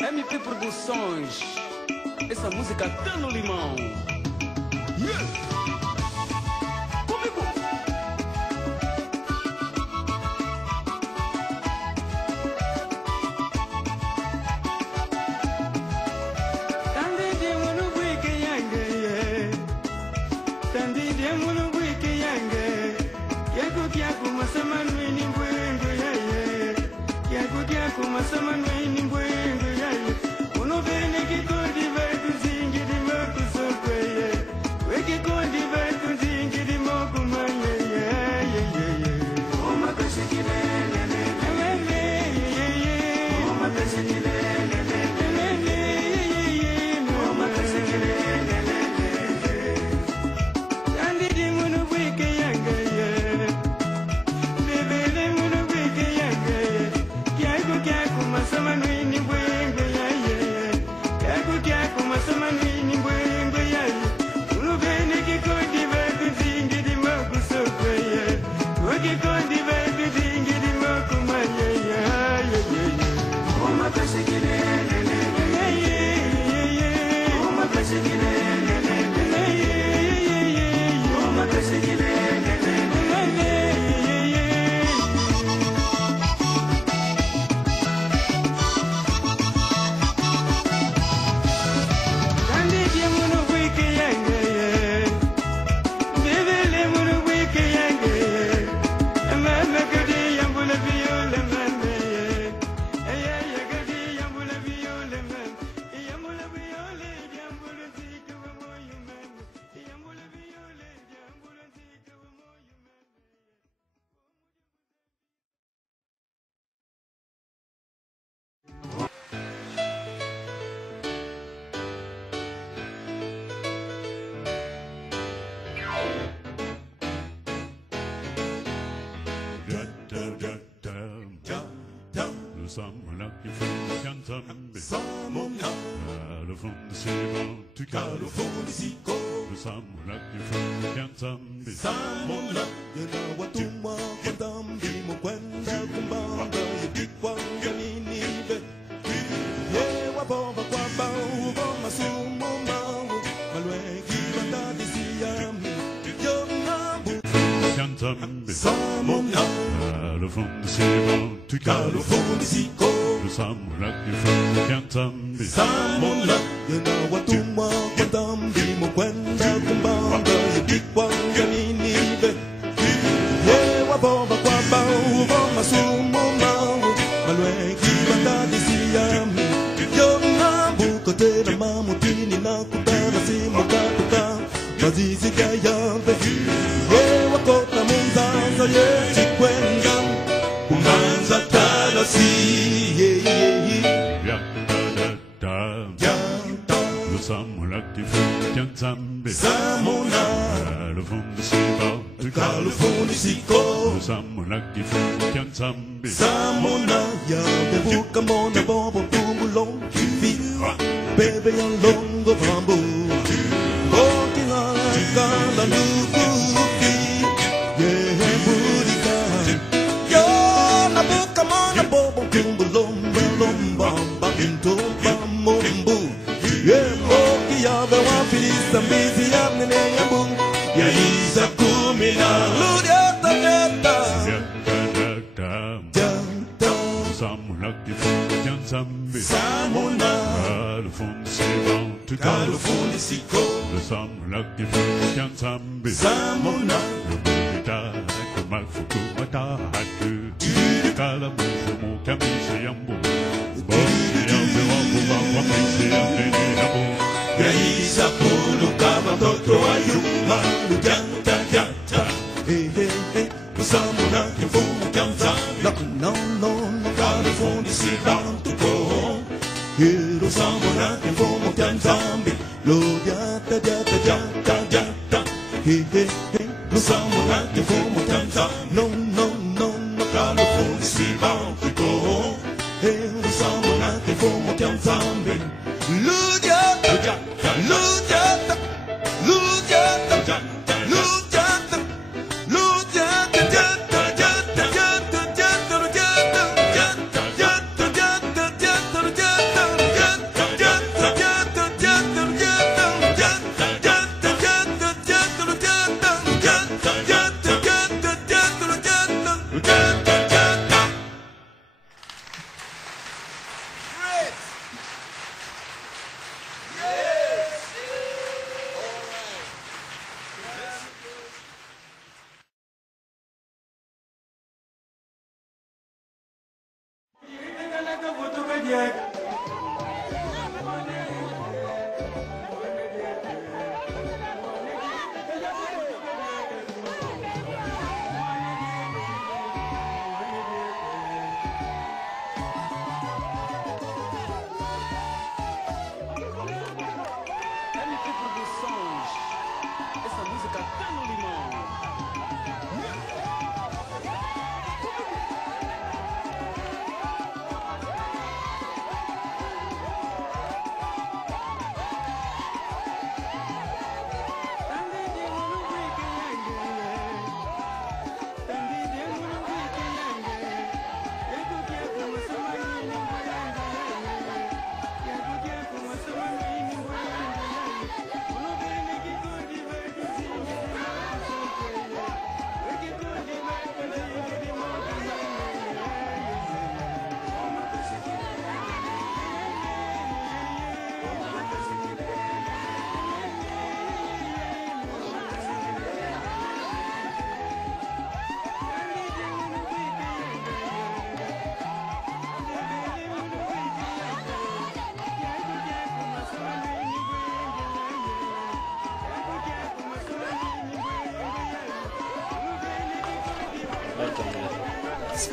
MP Produções, essa música tá no limão. Yeah. Comigo. Someone up your food can tambe. Someone up from the sea to California. Someone up your food can tambe. Someone up, you know what to walk for them. Be more quenta kumbanga, you big one, you need it. Yeah, wabomba kwamba, wabomba sumo mau. Malweki banda disiam, yo nabu. Can tambe. Someone up from the sea to California. Someone up your food can tambe. Someone up, you know what to walk for them. Be more quenta kumbanga, you big one, you need it. Yeah, wabomba kwamba, wabomba sumo mau. Malweki banda disiam, yo nabu kotera mamutini na kutana si mukatuka. Mazizi kaya vezi, yeah, wakota munzaza ye chikwenga. Umanza talasi, yeah, yeah, Someone up your food can tambe. Samona, From the sea to California. Someone up your food can tambe. Samona, ya bebuka mona bobo tumulong kifi. Bebe yang longo bambu. Walking on a gala lukufi. Yeah, budika. Yo, na buka mona bobo tumulong balomba. Bakinto bamombu. Yeah, moki ya bewa filisa mbizi ya mnene ya bung. Ya isa kumina. Ludiata neta. Someone up your food can tambe. Samona, From the sea to California. Someone up your food can tambe. Samona, Yaisa pulu kama toto ayuma Lujanta janta Hey hey hey Samona kifumu kiamza No no no California sit down to go home Hero Samona kifumu kiamzambi Lujanta jata jata jata jata. Hey hey hey, no summer que fumo tanta. No no no no calofone se bom ficou. Hey, no summer que fumo tanta. Lujata lujata lujata lujata lujata lujata jata jata jata jata jata jata jata jata jata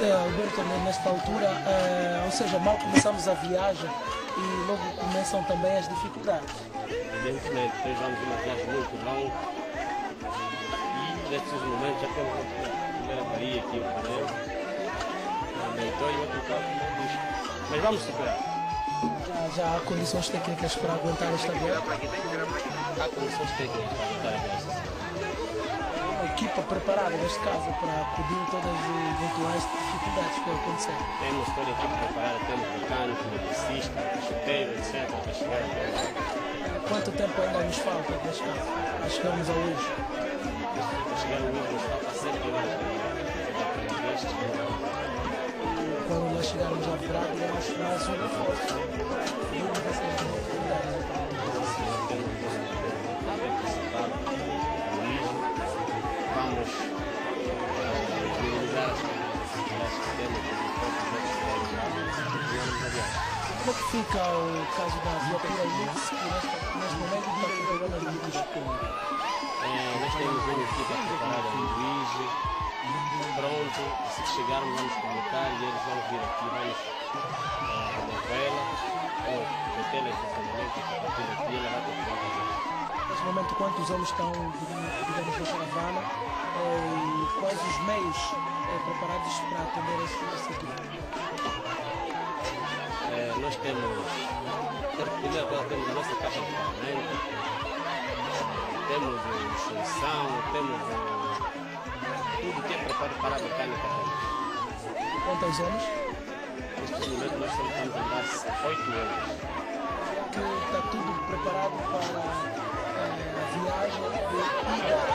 Alberto, nesta altura, ou seja, mal começamos a viagem e logo começam também as dificuldades. Evidentemente, 3 anos de uma viagem muito longa e nestes momentos já temos a primeira Bahia aqui o Panel, aumentou e outro carro não diz. Mas vamos superar. Já há condições técnicas para aguentar esta guerra? Há condições técnicas para aguentar a guerra. A equipa preparada, neste caso, para acudir todas as eventuais dificuldades que acontecer. Temos toda a equipe preparada, temos mecânicos, eletricista, chuteiros, etc. para chegar a Quanto tempo ainda nos falta, neste caso, para chegarmos ao Ujo? Para chegar ao Ujo nos falta 7 horas de Quando nós chegarmos à Verdade, iremos mais um reforço. Vamos minimizar as possibilidades que temos Como é que fica o caso da viatura Lux, que neste momento está com problema de disciplina? Nós temos uma equipa preparada no Luigi, pronto, se chegarmos vamos comunicar e eles vão vir aqui, vamos a novela, ou meter esse funcionamento a partir daqui ela vai continuar. Neste momento, quantos homens estão, digamos, na caravana e quais os meios preparados para atender esse equipe? Nós temos, primeiro temos a nossa caixa de ferramenta, temos instrução, temos tudo que é preparado para a mecânica. Quantos homens? Neste momento nós estamos a dar 8 homens. Que está tudo preparado para a viagem de ida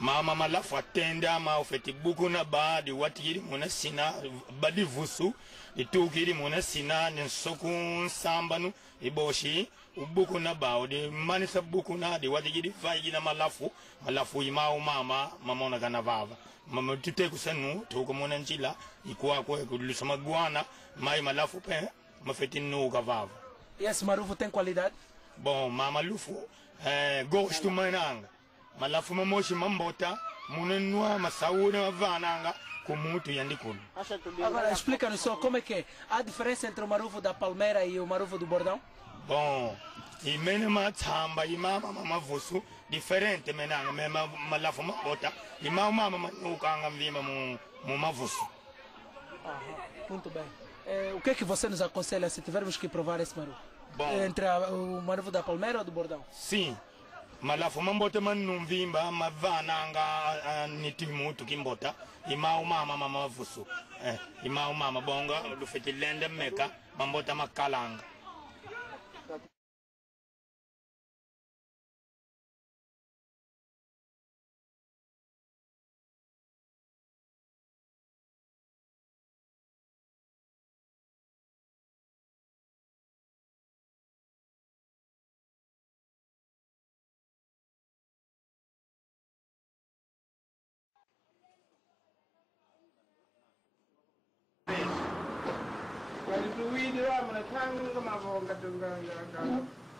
Mama malafu atenda ma ofeti buku na ba di watiri mona sina badi vusu di tukiri mona sina ni soku sambanu iboshi ubuku na ba di manisa buku na di watiri fayi na malafu imao mama ona kana vava mama tute kusanu tuko mona njila ikuwa kwa kulisoma guana mai malafu pe mafeti no vava. Esse Marufu tem qualidade? Bom, mama lufu gosto mananga malafu mamoshi mambota munenua masaúde vananga kumutu yandikulu. Agora explica-nos só como é que é a diferença entre o Marufu da Palmeira e o Marufu do Bordão? Bom, e menema tamba e mama vusu diferente menanga malafu mambota e mama manukanga vima mu mavusu. Muito bem. O que é que você nos aconselha se tivermos que provar esse Marufu? Bom, entre o Marufu da Palmeira ou do Bordão? Sim. Malafu mambota manumvimba mavananga nitimutu kimbota imau mama mavusu imau mama bonga lufeti lende meka mambota makalanga.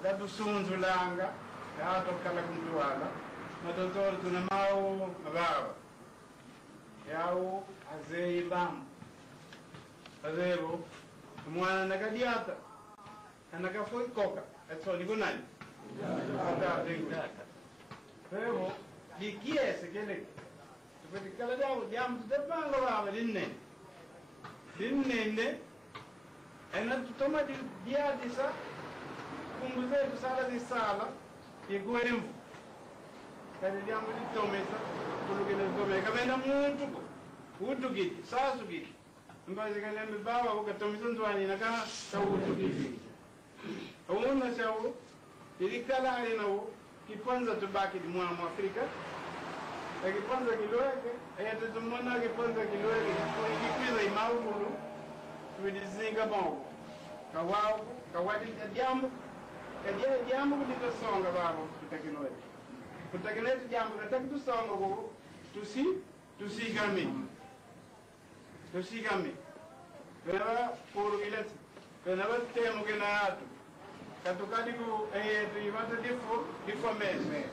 Gadu sunzulanga ya tokala kunduala matotor tunamao mababa yao azeibam azebo mwana nakadiata anakafoi koka etso ligonani ata dengata pero dikiese kele tupeti kala dawo jam tebanga baba dinne ena tutoma dia disa kunguze sala di sala e gueremvu kadi diamo di tomesa kulugene tome kamena muntu giti sasu giti mbazi kalembe baba ukatomisa ndwani naka tawutu giti awuna chawo ilikala alinawo kipanza tubaki di mwana Afrika kipanza kiloeke ayatumona kipanza kiloeke ikikwiza imawulu tudizinga bongo kawau kawadi jambo kadia jambo kulitasonga babo kutakinoe kutakinoe jambo katakitusonga ko tusigami Kena puru ilet kena temo kena atu katukadi ku tu imata difo mese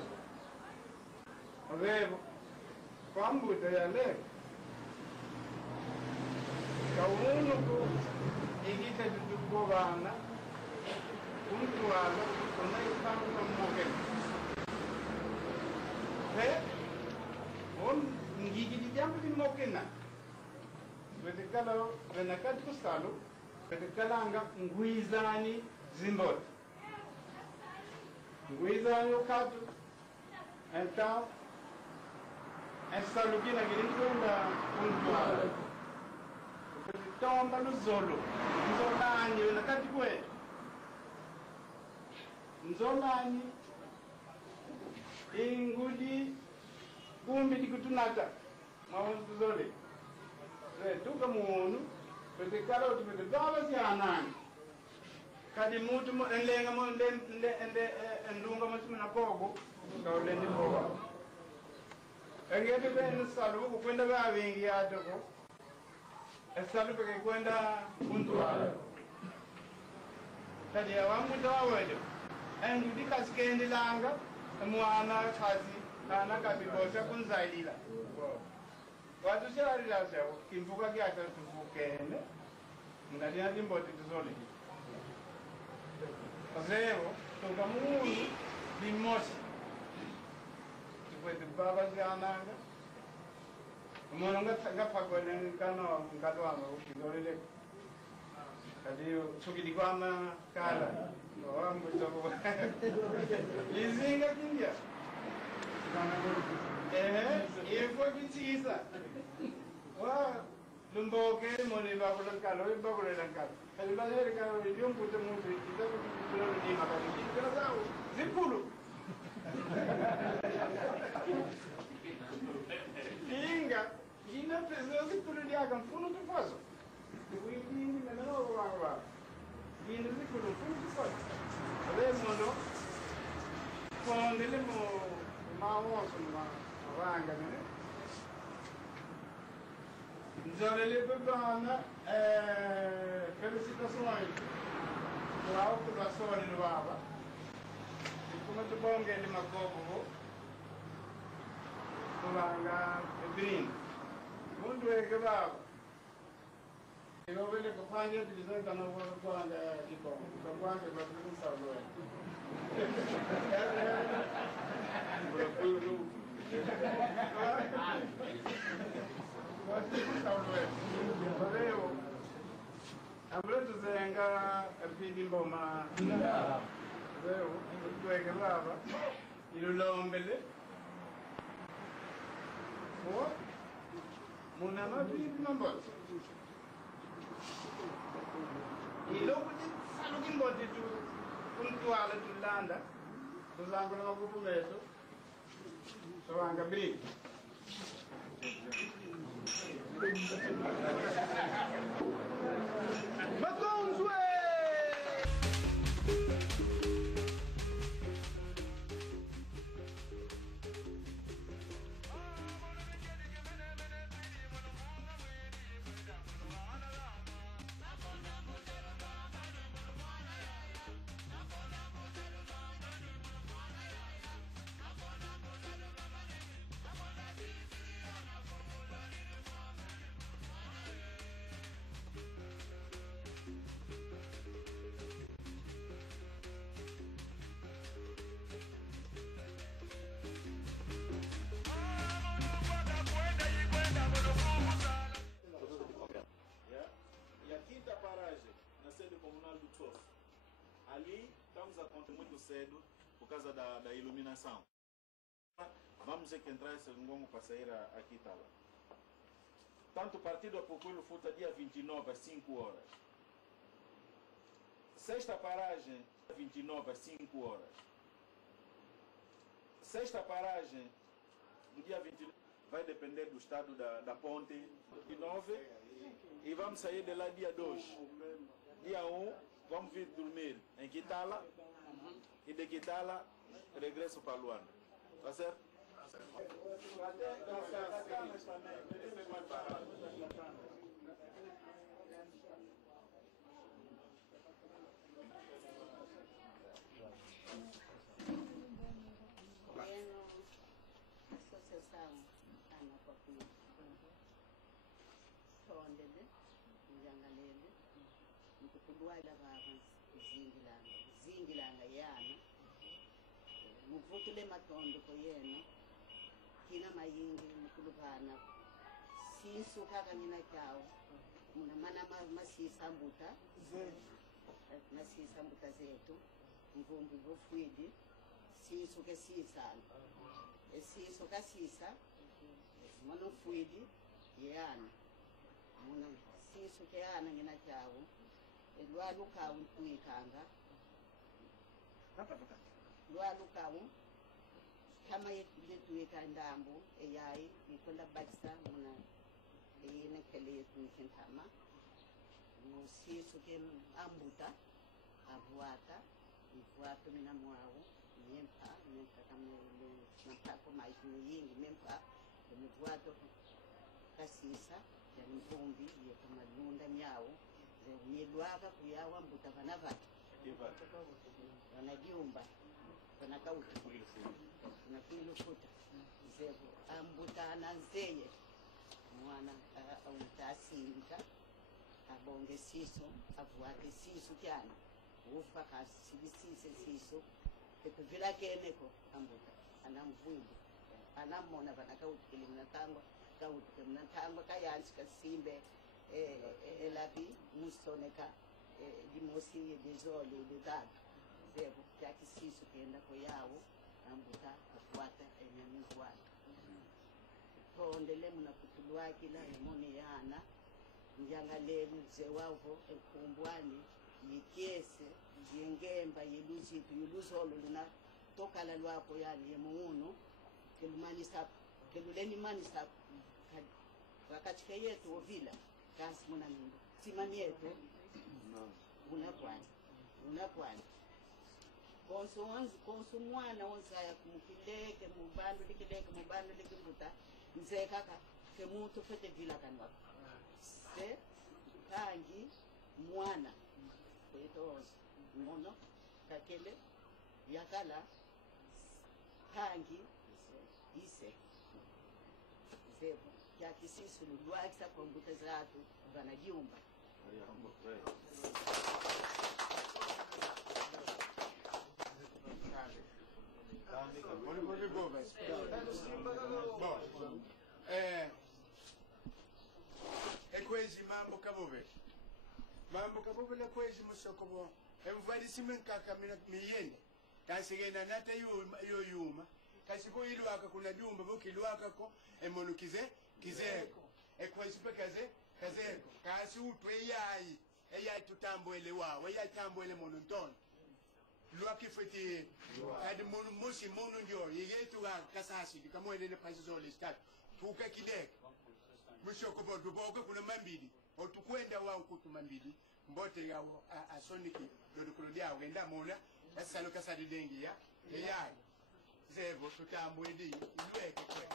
avevo kwambu tayale kawuno ku igita dudugobana untuala kuna ipangu moken on ngigi di jambu di mokena Vetekalo venakati kustalo vetekalanga nguizani zimbot nguizani ukatu então essa lugina grinda untuala vetetomba no zolo nzolani venakati kwe nzolani ingudi kumbi dikutunata mawanzu zole tuka munu pete kala uti pete dala si anani kadi mutu mo enlenga mo endunga mo tumina kogo ka ulendi boba engete ben salu ko kwenda ba wingi yato ko esalu pe kwenda kuntuala kadi awangu dawedo endu dikaskende langa mwana kazi kana kazi bosha kunzailila watu shari la sebo kimfuka kiata tufukene ngati ati mboti tuzole Azevo toka munu bimosi kwete baba ziananga umuntu ngapakone kano ngatwanga ukizolele kadiyo chukidikwana kala wangu choko izinga kindia ifo kitisa wa lumboke moni bakula kalo bakula lankalo kali bazere kalo yum puto mutu itaku kulo ni makali kana sawo zipulu inga ina pesa zipulu dia kan funu tu faso wini na no wa ina zipulu funu tu faso ale mono kondele mo maoso ma vanga né Nzolele bebana felicitações por alto da sua no baba e como tu bom que ele magogo tulanga brin mundo é que baba eu vou lhe acompanhar utilizando a nova quando tipo quando vai para o salão Amre tuzenga pidi mboma leo tuweke lava ilulombele o muna mapidi mboma ilo kuti saluki mboti tu kuntuala tulanda tuzangu na makupumeso sowanga bri Magonzwe! Ali estamos a contar muito cedo por causa da iluminação. Vamos ter que entrar esse longo para sair aqui tá lá. Tanto o partido Apocuilo Futa dia 29 às 5 horas. Sexta paragem 29 às 5 horas. Sexta paragem do dia 29 vai depender do estado da ponte 29 e vamos sair de lá dia 2. Dia 1 vamos vir dormir em Kitala e de Kitala regresso para Luanda. Tá certo? Associação Ana Papi Tondele Njangalele Mkutudwala Vavans Zingilanga yana Muvutule matondo ko yeno kina mayingi mkulubana sinsu kaka nina kyao muna mana masisa mbuta zetu mvumbi bofwidi sisu ke sisana esiso kasisa mano fwidi yana muna sisu ke yana ngina kyao elwaluka untuikanga lwalukawo kama yetuika ndambo eyai nikonda baksa muna eyene kele tuikentama musisu ke ambuta avuata ivuata mina mwao nyempa kama nampako maiki yingi mempa muvuato kasisa ya mvumbi yetu malunda nyao nyelwaka kuyawa mbuta vanavata wanajiumba wanakauti na kilufuta zevu ambuta nanzeye mwana autasimika abonge siso avuate siso kyana ufa kasibisise siso petuvila keneko ambuta anamvumbu anamona vanakauti kilimnatangwa kauti kimnatangwa kayansi kasimbe elabi musoneka dimosi dezole dedado zevo jaki siso kenda ko yawo ambuta afuata enyamizwana tondele muna kutulwa kila emoni yana njangalelu zewavo ekumbwani yikiese yengemba yeluzitu yuluzolo luna tokala lwako yani yemuuno kelumanisa keluleni manisa wakati yetu ovila kasi muna mindo simani yetu unapwana konsu mwana wonsaya kumukileke mubando likimbuta nze kaka ke muntu fete vila kanwa se kangi mwana kwetos mono kakele yakala kangi ise zevo yakisisu lwakisa kwa mbuta zatu vanajiumba Ekwezi mambo kabove le kwezi musokobo emvali simenkaka mina miyende kasigena nata yo yuma kasiko ilwaka kuna jumba bukilwaka ko emonukize kizeko ekwezi pekaze kazeko kasi utwe yayi tutambwele wawe yayi tambwele mononton lwaki feti kadi monu musi monu ndio yegetu wa kasasi kamwele ne pasi zole stat tuka kideko mushoko bodu boga kuna mambili otukwenda wa kutuma mbili mbote yawo asoniki dodukulodia wenda mona asalo kasadi dengi ya yayi zevo tutambwedi ilweke kwe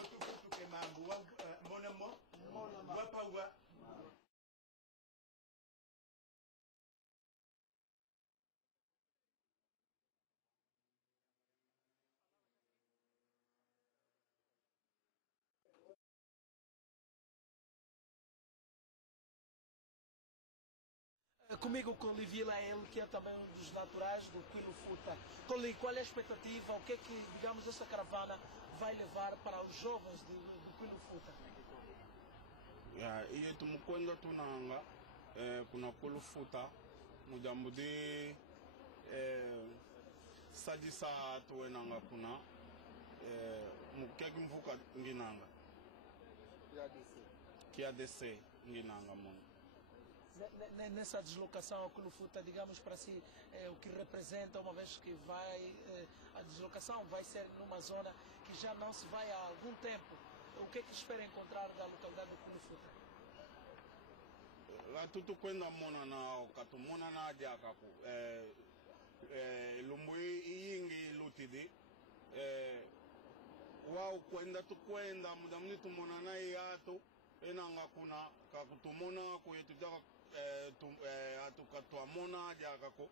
otukutuke mambu wa mona mo wapa wa Comigo com Olivier Lael, que é também um dos naturais do Quilu Futa. Coli, qual é a expectativa? O que é que, digamos, essa caravana vai levar para os jovens do Quilu Futa? Iye tumukwenda tunanga kuna Quilu Futa mujambo de sajisa tuwenanga kuna mukeki mvuka nginanga kia DC nginanga mungu. Nessa deslocação ao Quilu Futa, digamos para si, o que representa, uma vez que vai, a deslocação vai ser numa zona que já não se vai há algum tempo. O que é que espera encontrar da localidade do Quilu Futa? Tutu kwenda mona na katumona na adia kako lumbu yingi lutidi wao kwenda tukwenda muda mni tumona na yato enanga kuna kakutumona ko yetujaka atukatwamona adia kako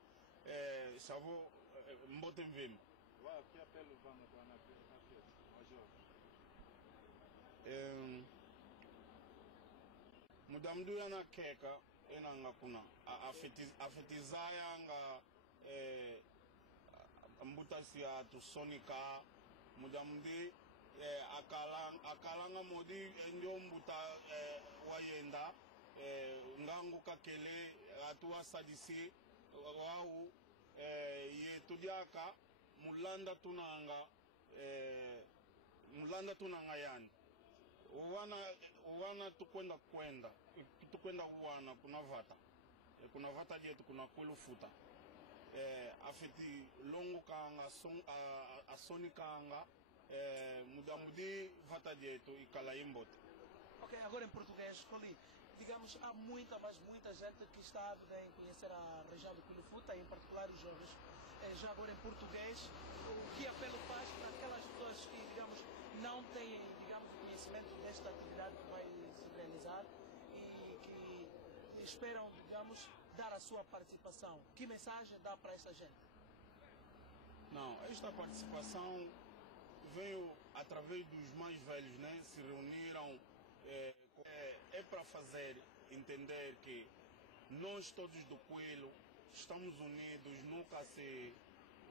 savo mbote mvim Wa qui appelle le vent kwa na major. Mudamdu yana keka enanga kuna afetizaya nga mbutasi ya tusonika mudamdi akalanga modi ndio mbuta wayenda ngangu kakele atuwa sadisi wau yetudiaka mulanda tunanga yani uwana tukwenda uwana kuna vata jetu kuna kwelu futa afeti longo kanga asoni kanga mudamudi vata jetu ikala imbote. Ok, agora em português, Coli, digamos, há muita gente que está em conhecer a região do Quilofuta, em particular os jovens. Já agora em português, o que apelo faz para aquelas pessoas que, digamos, não têm, digamos, o conhecimento desta atividade que vai se realizar e que esperam, digamos, dar a sua participação. Que mensagem dá para essa gente? Não, esta participação veio através dos mais velhos, né? Se reuniram, é para fazer entender que nós todos do Coelho estamos unidos, nunca se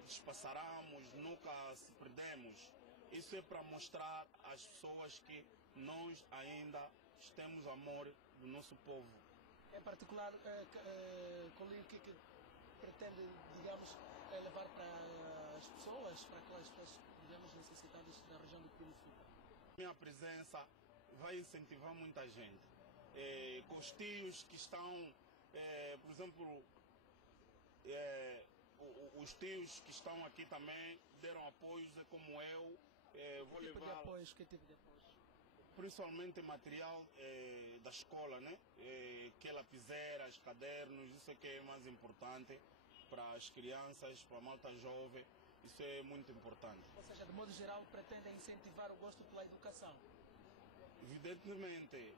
despassaremos, nunca se perdemos. Isso é para mostrar às pessoas que nós ainda temos amor do nosso povo. Em particular, o que pretende, digamos, levar para as pessoas, para aquelas pessoas, digamos, necessitadas da região do Quilofuta? Minha presença vai incentivar muita gente. Com os tios que estão, por exemplo, os tios que estão aqui também deram apoios, como eu. Vou Que tipo levar de apoios? Que tipo de apoios? Principalmente material da escola, né? Que é lapiseiras, cadernos, isso é que é mais importante para as crianças, para a malta jovem. Isso é muito importante. Ou seja, de modo geral, pretende incentivar o gosto pela educação? Evidentemente,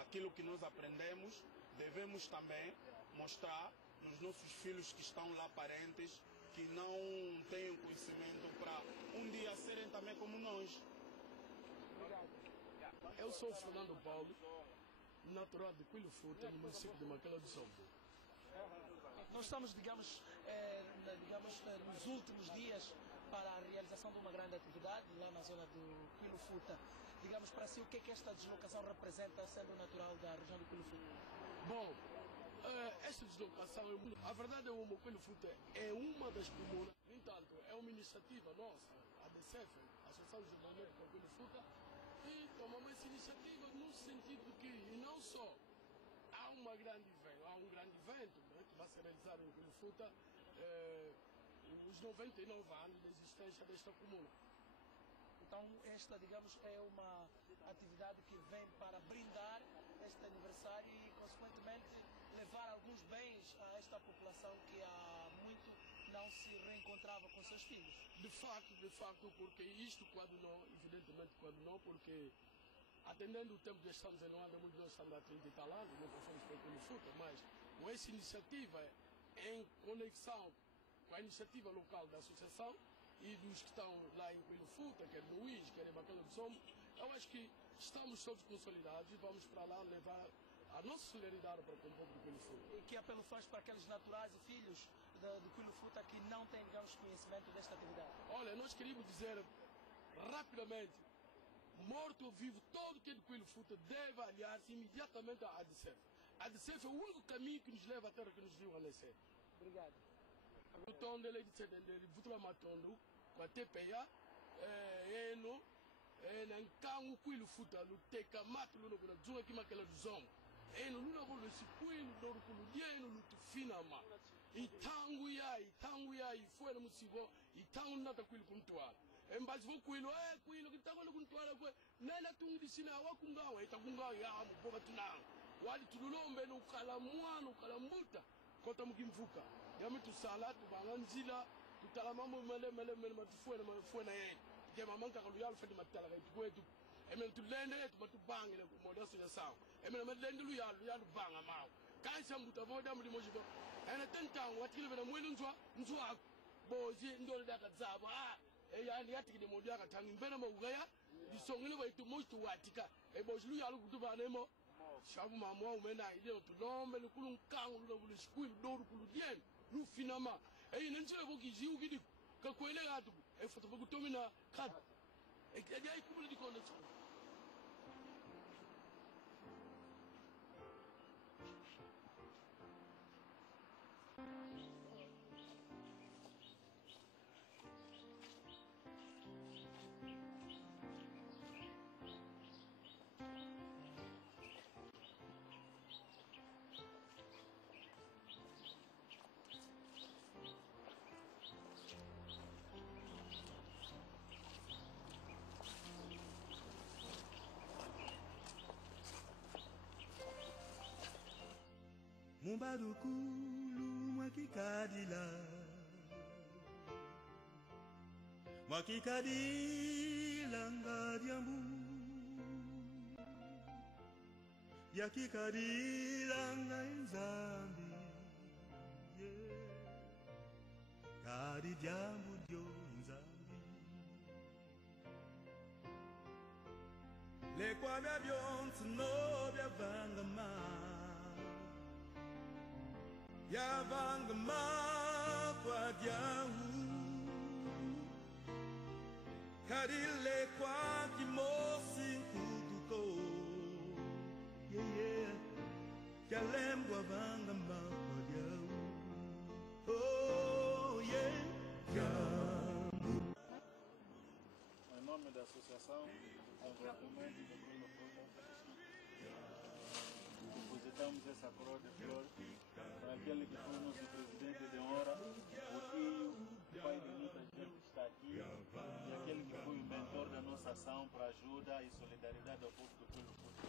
aquilo que nós aprendemos, devemos também mostrar nos nossos filhos que estão lá parentes, que não têm conhecimento, para um dia serem também como nós. Eu sou Fernando Paulo, natural de Quilofuta, no município de Maquela do Sombo. Nós estamos, digamos, nos últimos dias para a realização de uma grande atividade lá na zona do Quilofuta. Digamos, para si, o que é que esta deslocação representa, sendo natural da região do Quilofuta? Bom, esta deslocação, a verdade é que o Quilofuta é uma das comunas, no entanto, é uma iniciativa nossa, a DCF, a Associação de Jornalismo do Quilofuta, e tomamos essa iniciativa no sentido que, e não só, há um grande evento, né, que vai ser realizado no Quilofuta, os 99 anos de existência desta comuna. Então, esta, digamos, é uma atividade que vem para brindar este aniversário e, consequentemente, levar alguns bens a esta população que há muito não se reencontrava com seus filhos. De facto, porque isto quando não, evidentemente quando não, porque atendendo o tempo que estamos em Luanda, muitos de nós estamos há 30 e tal anos, não passamos por Quilofuta, mas com essa iniciativa em conexão com a iniciativa local da associação e dos que estão lá em Quilofuta, quer no Luís, quer em Maquela do Sombo, eu acho que estamos todos consolidados e vamos para lá levar a nossa solidariedade para com o povo do Quilofuta. E que apelo faz para aqueles naturais e filhos do Quilofuta que não têm, digamos, conhecimento desta atividade? Olha, nós queríamos dizer rapidamente, morto ou vivo, todo que é do Quilofuta deve aliar-se imediatamente à ADCF. A ADCF é o único caminho que nos leva à terra que nos viu a nascer. Obrigado. O tom dele de ser de Vutula Matondo, com a TPA, eno, nankangu Quilofuta, no teca mato, no Zunga Kimakela do Zom. Eno, no Nabolo, se Quilo, no Kuludieno, no Tufinama. E tangu ya, e foi no Musibo, e tangu nata Quilo Kuntuala. Embas vou Quilo, que tangu no Kuntuala, Nela Tungi de Sina, Wakungawa, e Takunga, Boga Tunang. ali tululombe nukala mwana ukala mbuta kota mukimvuka yami tusala tubanga nzila tutala mambo mele matufue na yeye ke mamanka kaluyalo fedi matala kwetu emen tulende tumatubangile modaso ya sawa emen amadende luyalo banga mawo kansa mbuta voda muri mojibo ena tentango watikile bena mwenu nzwa bozi ndole daka zabo yani yatikile modu yaka tangi mbena maugaya disongile baitu mostu watika bozi luyalo kutubanemo shabu mamwa umena ile tulombe likulu nkangu lulo shikwi doru kuludien lufinama nenjile boki jiu gidi kakwele gatu foto boku tomina kad ai kubule dikonde so Mumbarukulu mwakikadila ngadiambu yakikadila ngainzambi kadi diambu dio inzambi lekwa bya byonsi no byavangama yavangama kwa diahu karile kwa kimosi kutuko kalembwa vangama kwa diahu oh yeah Em nome da Associação de Desenvolvimento do Clube Fruta, depositamos essa coroa de flor para aquele que foi o nosso presidente de honra, o tio, o pai de muita gente que está aqui, e aquele que foi o mentor da nossa ação para ajuda e solidariedade ao povo do Clube Fruta.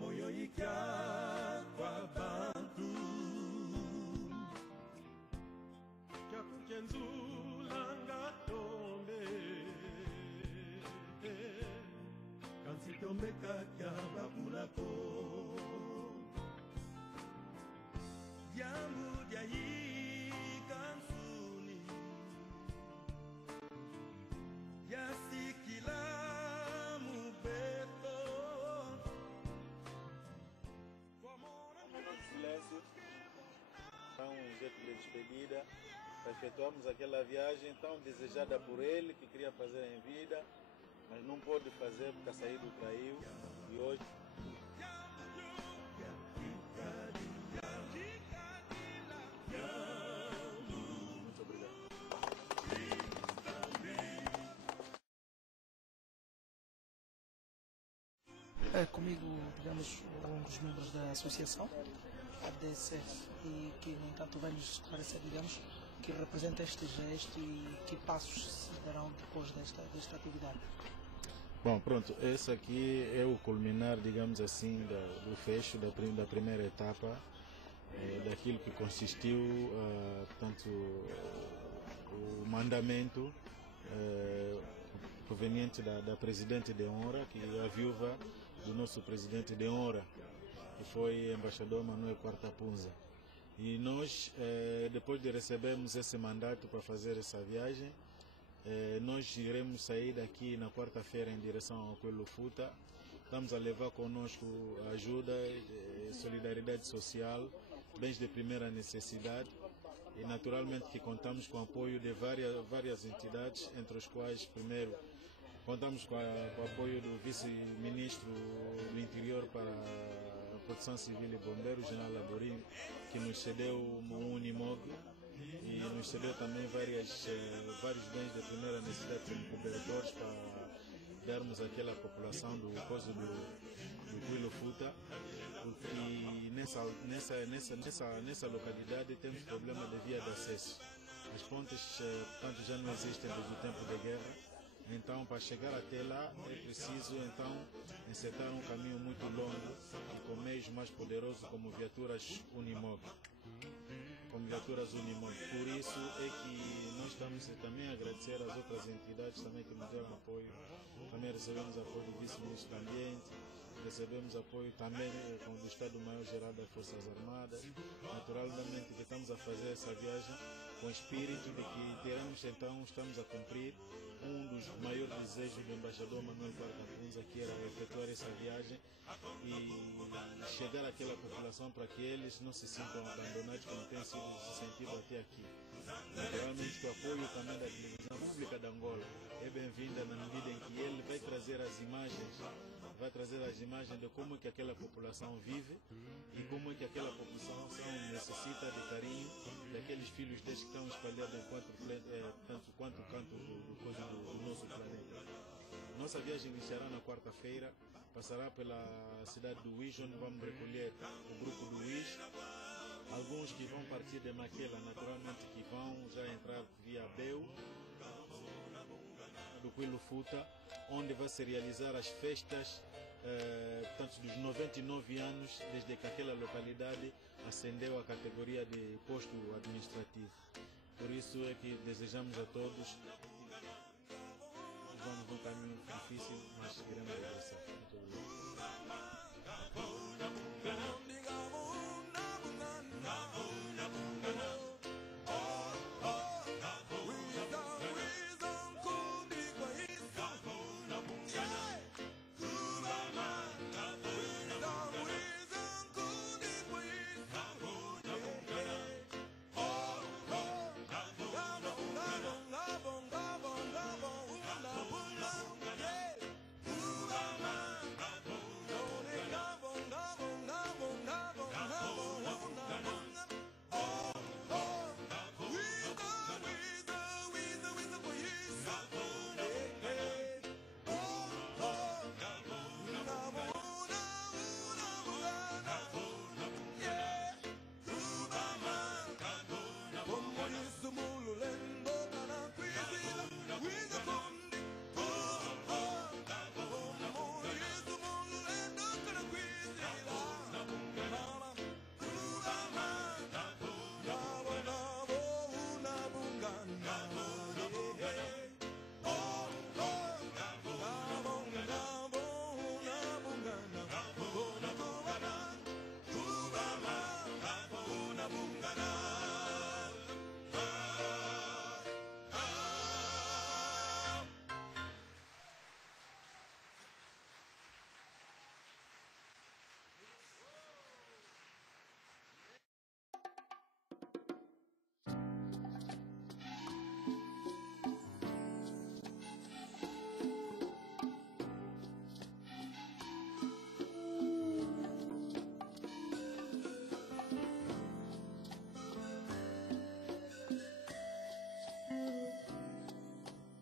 Moyo ikia kwa bantu Kia kukenzula ngatombe Kansi tomeka kia bakulako Yangu diayi kansuni Yasikila silêncio, então um jeito de despedida, efetuamos aquela viagem tão desejada por ele, que queria fazer em vida, mas não pôde fazer porque a saída o traiu, e hoje... Muito obrigado. Comigo, digamos, um dos membros da associação, a DSF, e que, no entanto, vai nos esclarecer, digamos, que representa este gesto e que passos se darão depois desta atividade. Bom, pronto, esse aqui é o culminar, digamos assim, do fecho da primeira etapa, daquilo que consistiu, portanto, o mandamento proveniente da presidente de honra, que é a viúva do nosso presidente de honra, que foi embaixador Manuel Quarta Punza. E nós, depois de recebermos esse mandato para fazer essa viagem, nós iremos sair daqui na quarta-feira em direção ao Coelho Futa. Estamos a levar conosco ajuda, solidariedade social, bens de primeira necessidade e naturalmente que contamos com o apoio de várias entidades, entre as quais, primeiro, contamos com o apoio do vice-ministro do Interior para a Proteção Civil e Bombeiros, General Laborim, que nos cedeu um Unimog e nos cedeu também vários bens de primeira necessidade, como cobertores, para darmos àquela população do Coso do Coelho Futa. E nessa localidade temos problema de via de acesso. As pontes, portanto, já não existem desde o tempo da guerra. Então, para chegar até lá, é preciso então encetar um caminho muito longo e com meios mais poderosos como viaturas Unimog. Por isso é que nós estamos também a agradecer às outras entidades também que nos deram apoio. Também recebemos apoio do Vice-Ministro do Ambiente, recebemos apoio também do Estado-Maior-Geral das Forças Armadas. Naturalmente que estamos a fazer essa viagem com o espírito de que teremos então, estamos a cumprir um dos maiores desejos do embaixador Manuel Paracunza, que era efetuar essa viagem e chegar àquela população para que eles não se sintam abandonados como têm se sentido até aqui. Naturalmente que o apoio também da televisão pública de Angola é bem-vinda na medida em que ele vai trazer as imagens de como é que aquela população vive e como é que aquela população necessita de carinho daqueles filhos deles que estão espalhados tanto quanto canto do nosso planeta. Nossa viagem iniciará na quarta-feira, passará pela cidade do Uís, onde vamos recolher o grupo do Uís. Alguns que vão partir de Maquela, naturalmente, que vão já entrar via Beu, do Quilofuta, onde vai se realizar as festas portanto, dos 99 anos desde que aquela localidade ascendeu à categoria de posto administrativo. Por isso é que desejamos a todos, vamos num caminho difícil, mas queremos regressar. Muito obrigado.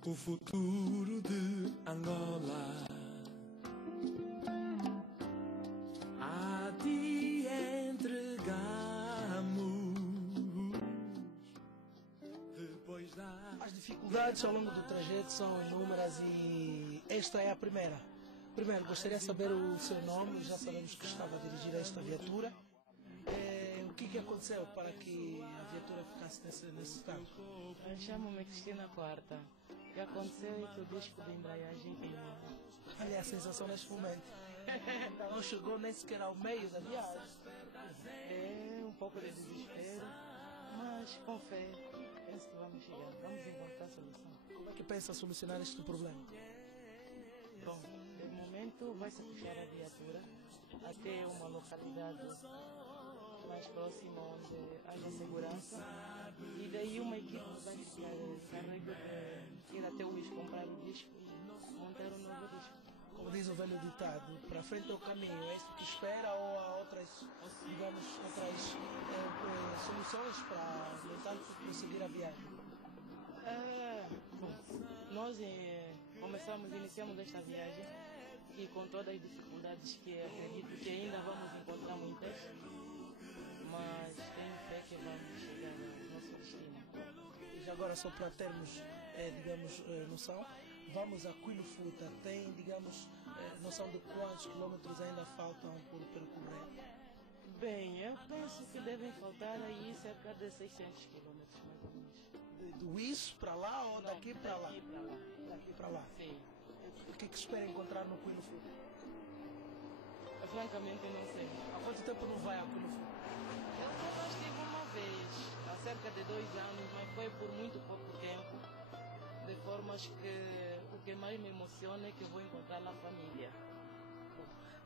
O futuro de Angola a ti entregamos depois da... As dificuldades ao longo do trajeto são inúmeras e esta é a primeira. Primeiro, gostaria de saber o seu nome, já sabemos que estava a dirigir esta viatura. O que aconteceu para que a viatura ficasse nesse estado? Chamo-me Cristina Quarta. O que aconteceu é que o disco de embreagem queimou. Olha a sensação neste momento. Não chegou nem sequer ao meio da viagem. É um pouco de desespero, mas com fé, penso que vamos chegar. Vamos encontrar a solução. Como é que pensa solucionar este problema? Bom, de momento vai-se puxar a viatura até uma localidade mais próxima onde haja segurança e daí uma equipe vai ficar carrega de ir até o Uís comprar o disco e montar um novo disco. Como diz o velho ditado, para frente é o caminho, é isso que espera ou há outras, digamos, soluções para, no entanto, prosseguir a viagem? Bom, nós iniciamos esta viagem e com todas as dificuldades que acredito que ainda vamos encontrar muitas, mas tenho fé que vamos chegar ao nosso destino. E já agora, só para termos, digamos, noção, vamos a Quilofuta, tem, digamos, noção de quantos quilômetros ainda faltam por percorrer? Bem, eu penso que devem faltar aí cerca de 600 quilômetros, mais ou menos. Do isso para lá ou daqui para lá? Daqui para lá. Daqui para lá. Sim. O que espera encontrar no Quilofuta? Francamente, não sei. Há quanto tempo não vai a Quilofuta? Eu só estive uma vez, há cerca de 2 anos, mas foi por muito pouco tempo, de formas que o que mais me emociona é que vou encontrar a família.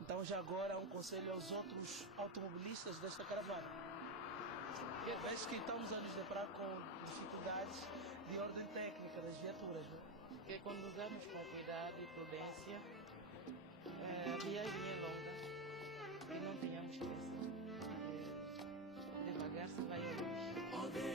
Então já agora um conselho aos outros automobilistas desta caravana. Vês que estamos a nos deparar com dificuldades de ordem técnica das viaturas, não? Que conduzamos com cuidado e prudência, a viagem é longa e não tenhamos pressa. Devagar se vai ao longe. Oh Deus.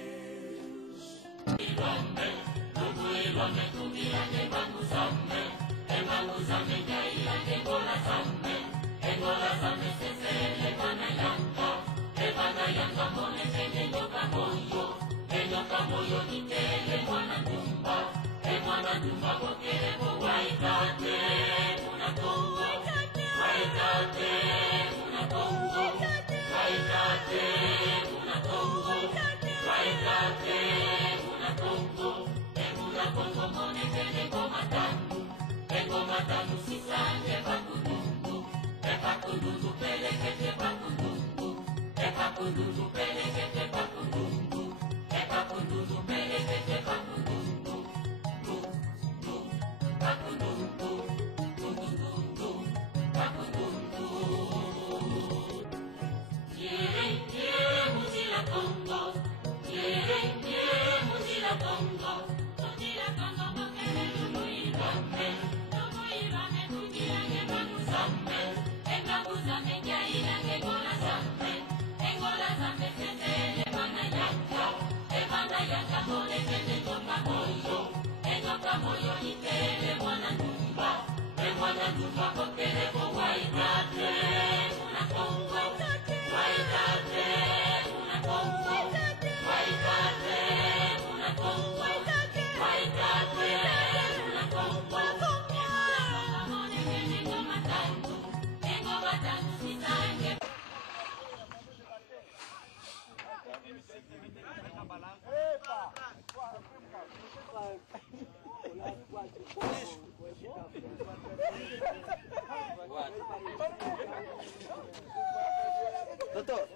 Doutor.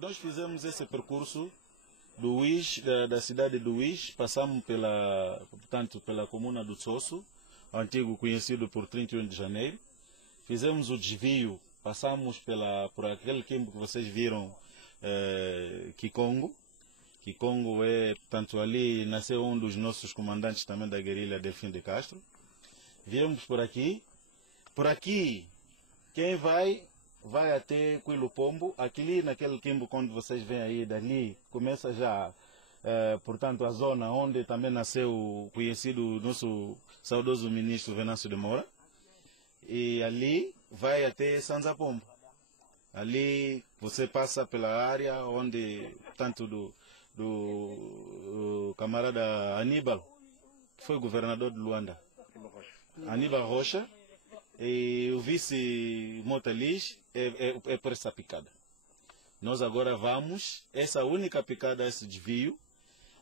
Nós fizemos esse percurso do Uís, da cidade do Uís, passamos pela comuna do Tsosso, antigo conhecido por 31 de janeiro. Fizemos o desvio, passamos por aquele quimbo que vocês viram, Kikongo. Kikongo é, portanto, ali nasceu um dos nossos comandantes também da guerrilha, Delfim de Castro. Viemos por aqui. Por aqui, quem vai até Quilopombo. Aqui naquele quimbo, quando vocês veem aí, dali começa já, portanto, a zona onde também nasceu o conhecido nosso saudoso ministro Venâncio de Moura. E ali vai até Sanzapombo. Ali você passa pela área onde, tanto do camarada Aníbal, que foi governador de Luanda, Aníbal Rocha, e o vice Motalis é por essa picada. Nós agora vamos, essa única picada, esse desvio,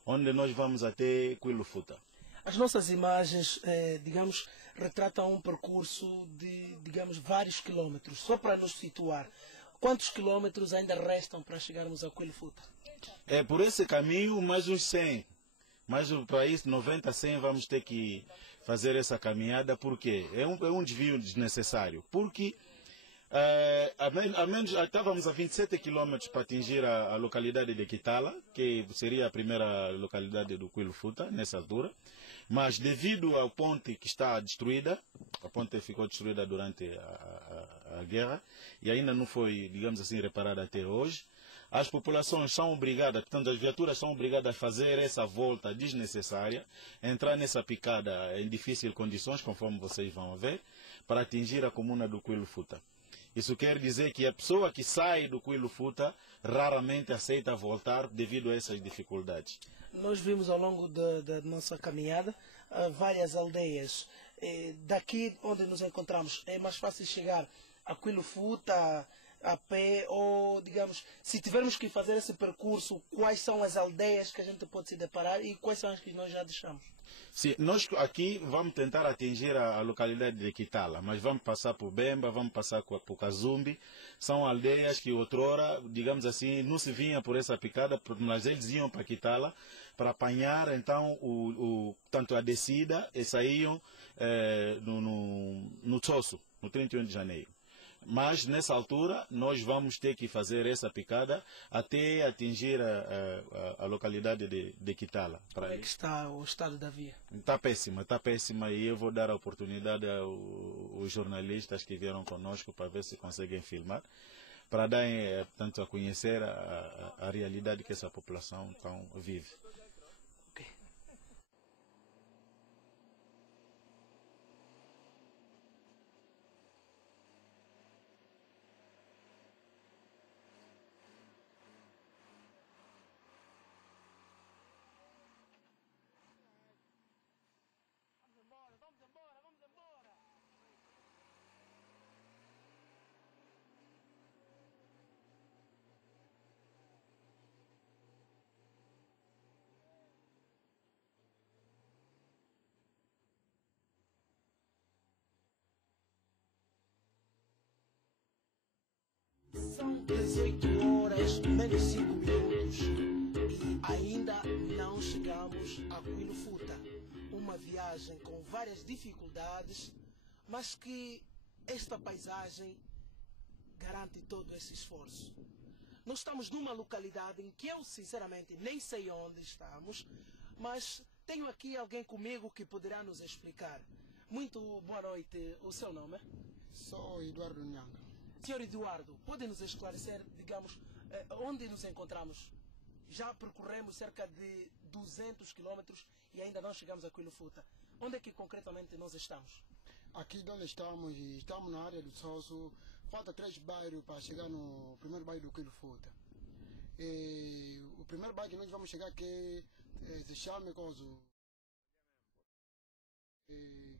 onde nós vamos até Quilofuta. As nossas imagens, digamos, retratam um percurso de, digamos, vários quilômetros. Só para nos situar, quantos quilômetros ainda restam para chegarmos a Quilofuta? Por esse caminho, mais uns 100. Mas para isso, 90, 100, vamos ter que fazer essa caminhada, porque é um desvio desnecessário. Porque estávamos a 27 km para atingir a localidade de Kitala, que seria a primeira localidade do Cuilo Futa, nessa altura. Mas devido à ponte que está destruída, a ponte ficou destruída durante a guerra e ainda não foi, digamos assim, reparada até hoje, as populações são obrigadas, portanto as viaturas são obrigadas a fazer essa volta desnecessária, entrar nessa picada em difíceis condições, conforme vocês vão ver, para atingir a comuna do Cuilo Futa. Isso quer dizer que a pessoa que sai do Cuilo Futa raramente aceita voltar devido a essas dificuldades. Nós vimos ao longo da nossa caminhada várias aldeias. Daqui onde nos encontramos é mais fácil chegar a Cuilo Futa a pé ou, digamos, se tivermos que fazer esse percurso, quais são as aldeias que a gente pode se deparar e quais são as que nós já deixamos? Sim, nós aqui vamos tentar atingir a localidade de Kitala, mas vamos passar por Bemba, vamos passar por Kazumbi. São aldeias que outrora, digamos assim, não se vinha por essa picada, mas eles iam para Kitala para apanhar então tanto a descida e saíam no Tsosso, no 31 de janeiro. Mas nessa altura nós vamos ter que fazer essa picada até atingir a localidade de Kitala. Como é que está o estado da via? Está péssima e eu vou dar a oportunidade aos jornalistas que vieram conosco para ver se conseguem filmar, para dar portanto, a conhecer a realidade que essa população então vive. São 18 horas menos 5 minutos e ainda não chegamos a Cuilo Futa. Uma viagem com várias dificuldades, mas que esta paisagem garante todo esse esforço. Nós estamos numa localidade em que eu sinceramente nem sei onde estamos, mas tenho aqui alguém comigo que poderá nos explicar. Muito boa noite. O seu nome? Sou Eduardo Nhanga. Senhor Eduardo, pode nos esclarecer, digamos, onde nos encontramos? Já percorremos cerca de 200 quilômetros e ainda não chegamos a Cuilo Futa. Onde é que concretamente nós estamos? Aqui onde estamos na área do Tsosso. Falta 3 bairros para chegar no primeiro bairro do Cuilo Futa. O primeiro bairro que nós vamos chegar aqui se chama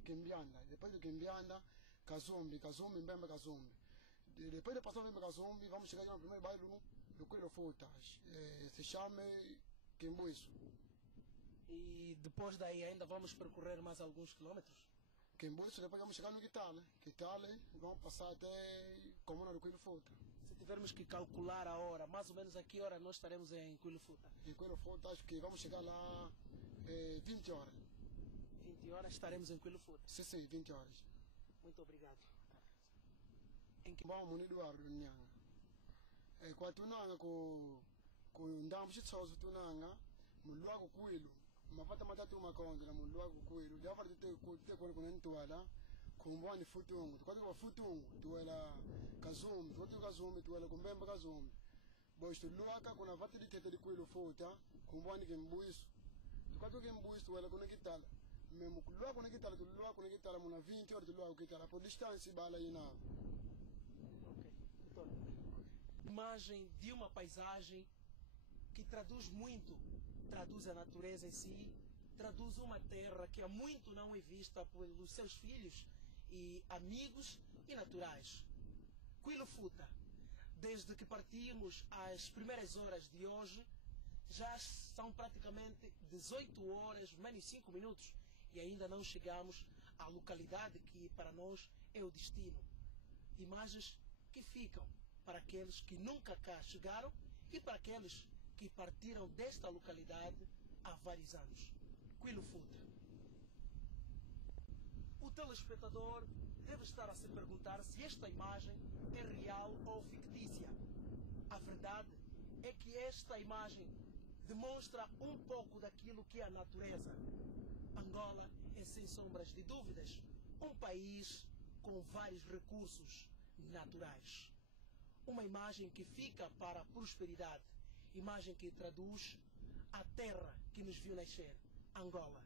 Quimbianda. Depois do Quimbianda, Kazumbi, Mbemba, Kazumbi. Depois de passar Mbemba, Kazumbi, vamos chegar no primeiro bairro do Cuilo Futa. Se chama Quimbuiço. E depois daí ainda vamos percorrer mais alguns quilômetros? Quimbuiço, depois vamos chegar no Kitale. Kitale, vamos passar até comuna do Cuilo Futa. Se tivermos que calcular a hora, mais ou menos a que hora nós estaremos em Cuilo Futa? Em Cuilo Futa, acho que vamos chegar lá 20 horas. 20 horas estaremos em Cuilo Futa? Sim, 20 horas. Muito obrigado. Vamos munir Eduardo Nhanga. Kwa tunanga ku ndambu chitsozo tunanga mulwa ku Cuilo. Mapata matatu makonde na mulwa ku Cuilo. Jafa tete kuna ntwala kumbwani futungu. Tukati kwa futungu tuwela Kazumbi, tukati Kazumbi tuwela Kumbemba Kazumbi. Bosh tuluaka kuna vati tete di Cuilo Futa kumbwani Kimbuiso. Tukati Kimbuiso tuwela kuna Kitala. Mesmo kulwa kuna Kitala tulwa kuna Kitala muna 20 horas tulwa ku Kitala por distância bala ina. Imagem de uma paisagem que traduz muito, traduz a natureza em si, traduz uma terra que há muito não é vista pelos seus filhos e amigos e naturais. Cuilo Futa, desde que partimos às primeiras horas de hoje, já são praticamente 18 horas menos 5 minutos e ainda não chegamos à localidade que para nós é o destino. Imagens que ficam para aqueles que nunca cá chegaram e para aqueles que partiram desta localidade há vários anos. Cuilo Futa. o telespectador deve estar a se perguntar se esta imagem é real ou fictícia. A verdade é que esta imagem demonstra um pouco daquilo que é a natureza. Angola é, sem sombras de dúvidas, um país com vários recursos naturais. Uma imagem que fica para a prosperidade, imagem que traduz a terra que nos viu nascer, Angola.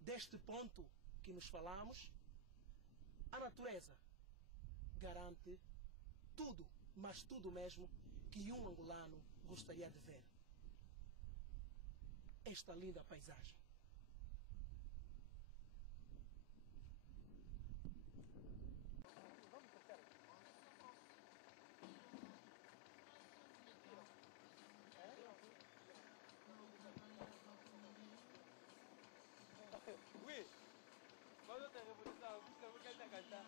Deste ponto que nos falamos, a natureza garante tudo, mas tudo mesmo, que um angolano gostaria de ver. Esta linda paisagem. Oui, quando tem revolução, você não quer cantar.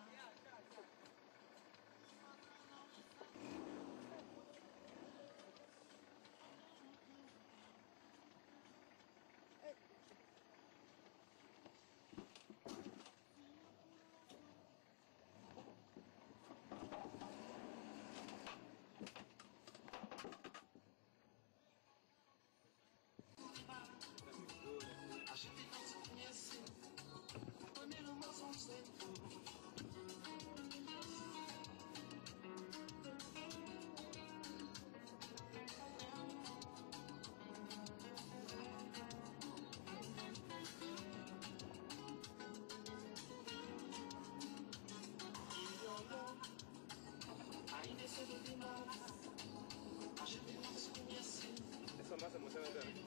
Essa massa você vai ver?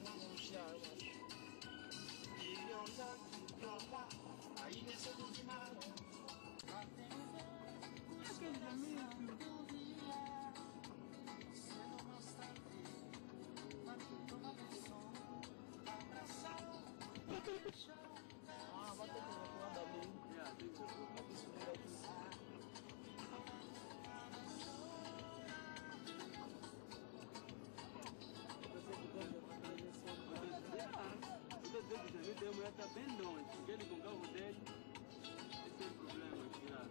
A mulher está bem longe, porque ele com o carro dele, esse é o problema, tirar.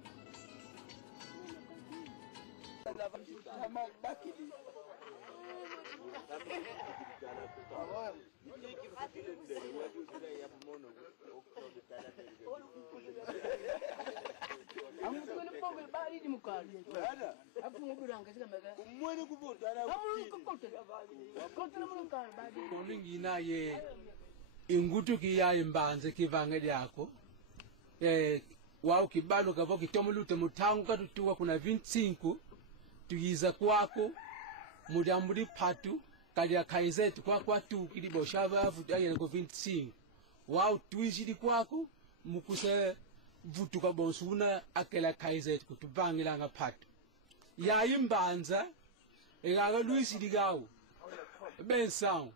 Ingutu ki ya imbanze kivange lyako wao kibalo kavo kitomulute mutangu katutuwa kuna 25 tuyiza kwako mudambuli patu kalya kaizeti kwa tu kilibo shabavu ayene ko 25 wao tuishidi kwako mukuse vutu ka bonsuna akela kaizeti kutubangila nga patu ya imbanza egaga luisidi gawo bensawo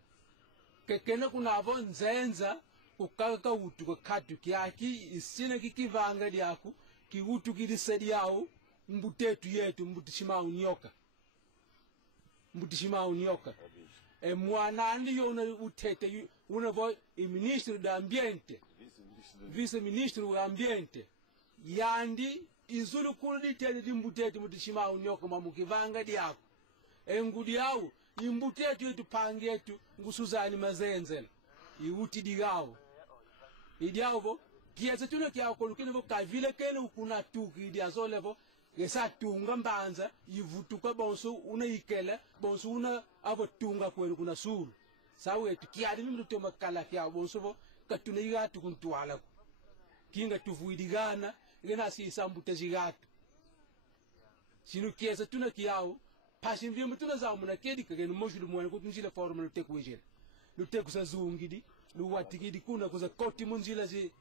kekene kunavo nzenza ukaka utu kakatu kyaki isine kikivanga lyako kiutu kilisedi yao mbutetu yetu mbutishima unyoka mwana andi yo una utete una vo ministro da ambiente vice ministro da ambiente yandi izulu kulidi tete dimbutetu mbutishima unyoka mamukivanga lyako engudi yao imbutetu yetu pange yetu ngusuzani mazenzen iuti digao idiao kiasi tuno kia kolukene vo kavile kene ukuna tuki idiazo levo gesa tunga mbanza ivutuka bonso una ikele bonso una avo tunga kwenu kuna sulu sawe tu kiadi mimi tuma kala kia bonso vo katuna igatu kuntuala kinga tuvuidigana ngena si sambute zigatu sinu kiasi tuno kiao pasi mbimu tunaza muna kedi kagenu moshulu mwana kutunjile forma luteku wejele luteku sa zungidi luwatikidi kuna kuza koti munjila zi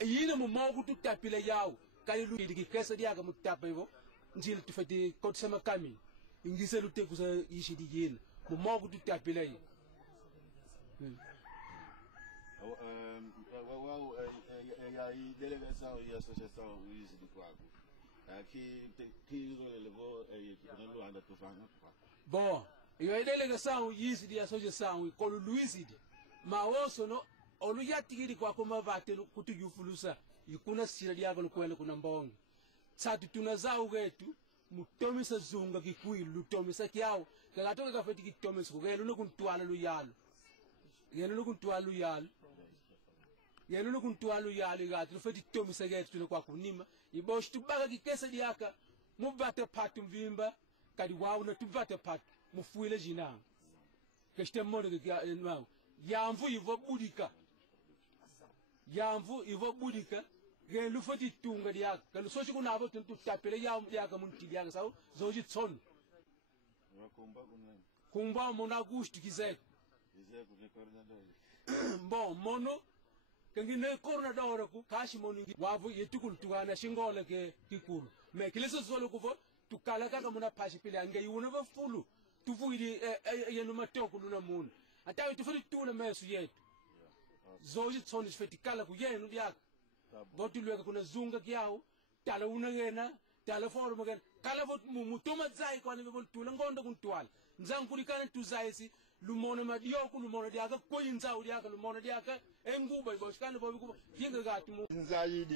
yine mumogu tutapile yao kali lukidi kikesa diaga mutapa hivyo njila tufati koti sama kami ingise luteku sa yishidi yine mumogu tutapile yi ya delegação e associação yishidi kwaku Bom, eu a delegação isso de associação e colo Luizide, mas osso no oluyatigiri kwa kuma vate kutujufulusa ikuna sira lyako lukwenda kuna mbongo tsatu tunazao wetu mutomisa zunga kikwilu lutomisa kyao kakatoka kafeti kitomisa kugelo nokuntwala luyalo yelo nokuntwala luyalo yelo nokuntwala luyalo gatu feti tomisa getu tuna kwa kunima ibosh tubaka kikesa lyaka mubate patu mvimba kadi wao na tubate patu mufuile jinanga keshte modo ke yamvu ivo budika yamvu ivo budika gelu foti tunga lyaka kalu sochi kuna abo tuntu tapele yam lyaka munti lyaka sawo zoji tson kumba mona gusto kizeko bon mono kangine korna dawra ku kashi mono wavu yetukul tuana shingole ke kikulu me kilisa zolo kuvo tukala kaka muna pashi pile ange yuna va fulu tuvuidi yenu matoko luna mun atawe tufudi tuna mesu yetu zoji tsoni fetikala ku yenu lyaka botu lweka kuna zunga kyao tala unagena tala foro magen kala vot mutoma zai kwa nebe bol tula ngondo kuntwala nzang kulikana tuzaisi lumona madioku lumona diaka koyinza udiaka lumona diaka enguba iboshkana bobi kuba yinga gatu mu nzayidi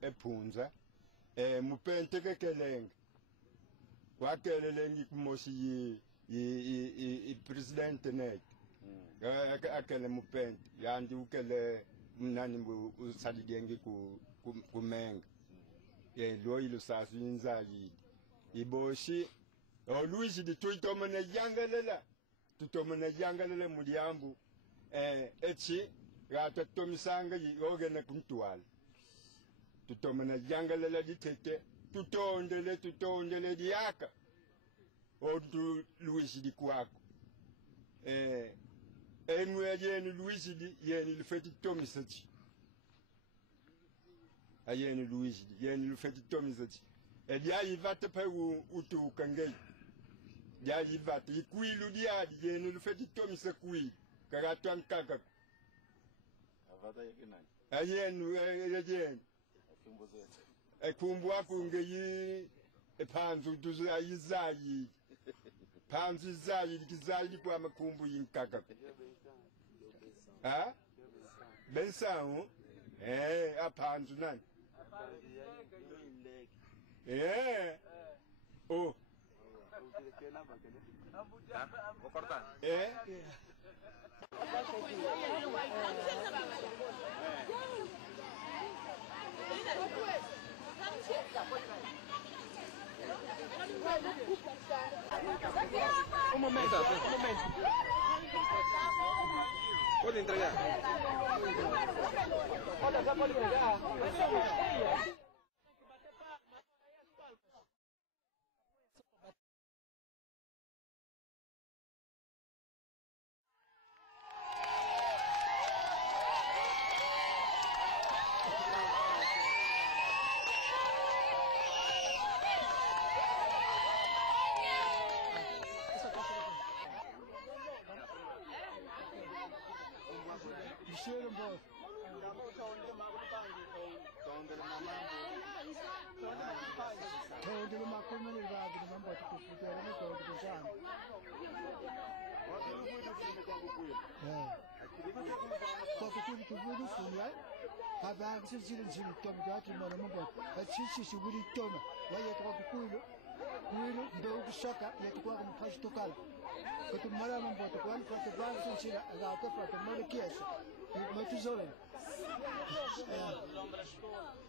ephunza mupente kekelenge wakelele kumoshi i president net akele mupente yandi ukele mnani usalidenge kumenga lo ilo sasu nzayidi iboshi oluishi tuitomana yangalela muliambu echi gata tomisanga yogena kuntwala tutomana yangalela ditete tutondele diaka odu luishi dikwako enwe yenu luishi di yenu lufeti tomisachi ayenu luishi di yenu lufeti tomisachi edia yivate pe utu kangei dia yivate ikwilu dia yenu lufeti tomisa kwi kagatwan kaka avata yekenani ayenu yenu ekumbu akunge yi epanzu tuzu ayizayi panzu zayi kizayi kwa makumbu yinkaka ha bensawo apanzu nani oh vou cortar. Un momento. Pode entregar. Olha, já pode entregar.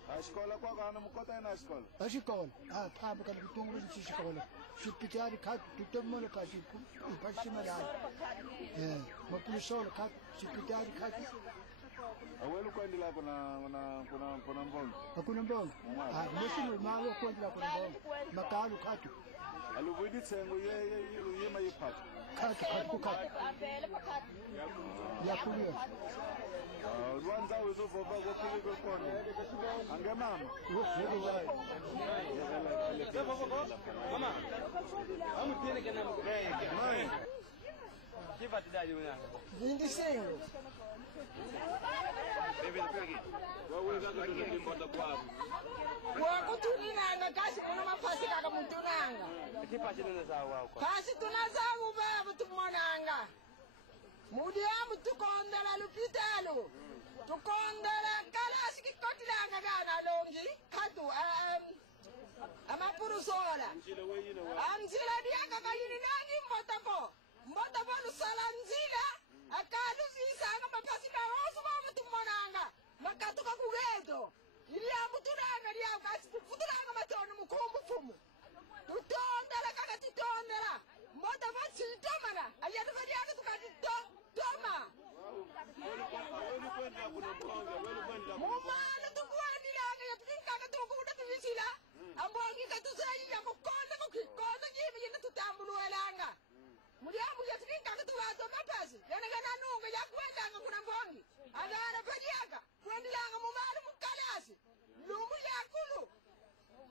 A escola qual gana mukota é na escola? A escola, papa kan kutungu di escola. Shipitari kat tutemmo le kashi ku pashimara. Mapulisol kat shipitari kat. Awelu kuendelea kuna mbongo. Kuna mbongo. Msimu malo kuendelea kuna mbongo. Makalu katu. Aluvidi tsengo ye mayipata. Katu ya kulia. Rwanza uzofova kwa kone. Ange mama. Mama. Amu tiene que namu. Mãe. Que batidade una? 25. Bebe aqui. Wewe gaga tundi mbota kwabo. Wako tuninanga kasi kuna mafasi kaka muntunanga. Que pasi tuna sawa kwa. Kasi tunazawu baba tumonanga. Mudiamu tukondela lupitalo. Tukondela kalasi kikotilanga gana longi. Katu amapurusola. Anzila diaka kayini nangi mbotako. Mbotako lusala nzila. Akadu zisanga mapasi na rosu mama tumonanga. Makatuka kugeto. Iliamu tunanga diamu kasi kufutulanga matono mukumbu fumu. Tutondela kaka tutondela. Mbotako chitomana. Ayatu kadiaka tukatito. Toma. Mumana tukuandilanga yatukikaka tukukuda tuvisila. Ambongi katusayi yakukonda kukikonda kibi yina tutambuluelanga. Mudiamu yatukikaka tuwato mapasi. Yanagana nunga yakuendanga kuna mbongi. Agana padiaka. Kuendilanga mumana mukalasi. Lumbu yakulu.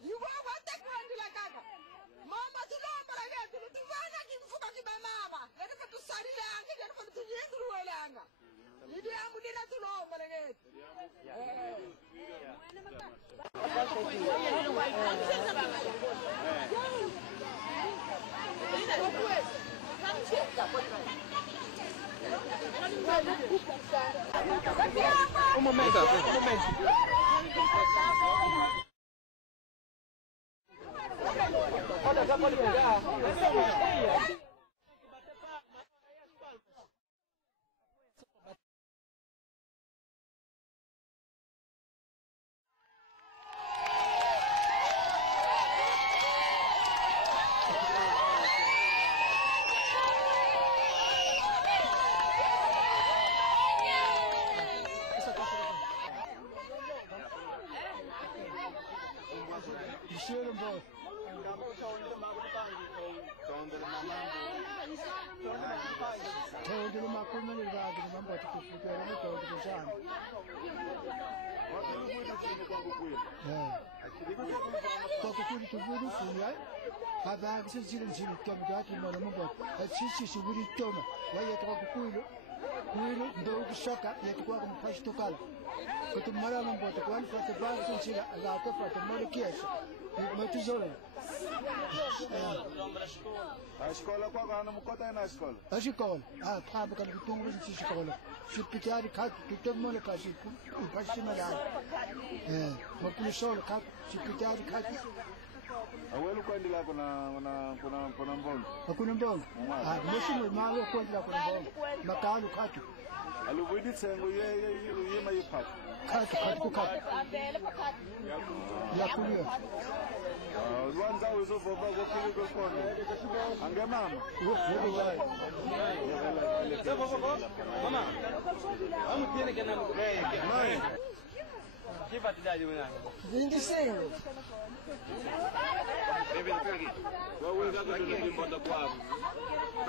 Yuwa wate kuendila kaka. Mama tulombala yetu. Tuvana kimfuka kibamama. Yanaka tusarilanga. Yanaka tuyendruelanga. Mudiamu dina tulombala yetu. Un momento, un momento. Olha, já pode pegar. Essa é uma cheia. A escola qual é? Não me conta aí na escola. A escola, para que eu tenho uma escola. Se pitar de cá, tu tem uma casa, vai se malhar. Uma polícia cá, se pitar de cá. Awelu kwenda la kuna mbongo. Kuna mbongo. Mwisho malo kwenda kuna mbongo. Makalu katu. Aluvidi tsengo ye mayipata. Katu. Ya kulia. Rwanza uzovova kokili kokono. Ange mama. Mama. Vamos tiene que namo. Mãe. Que batidade mwana? 25.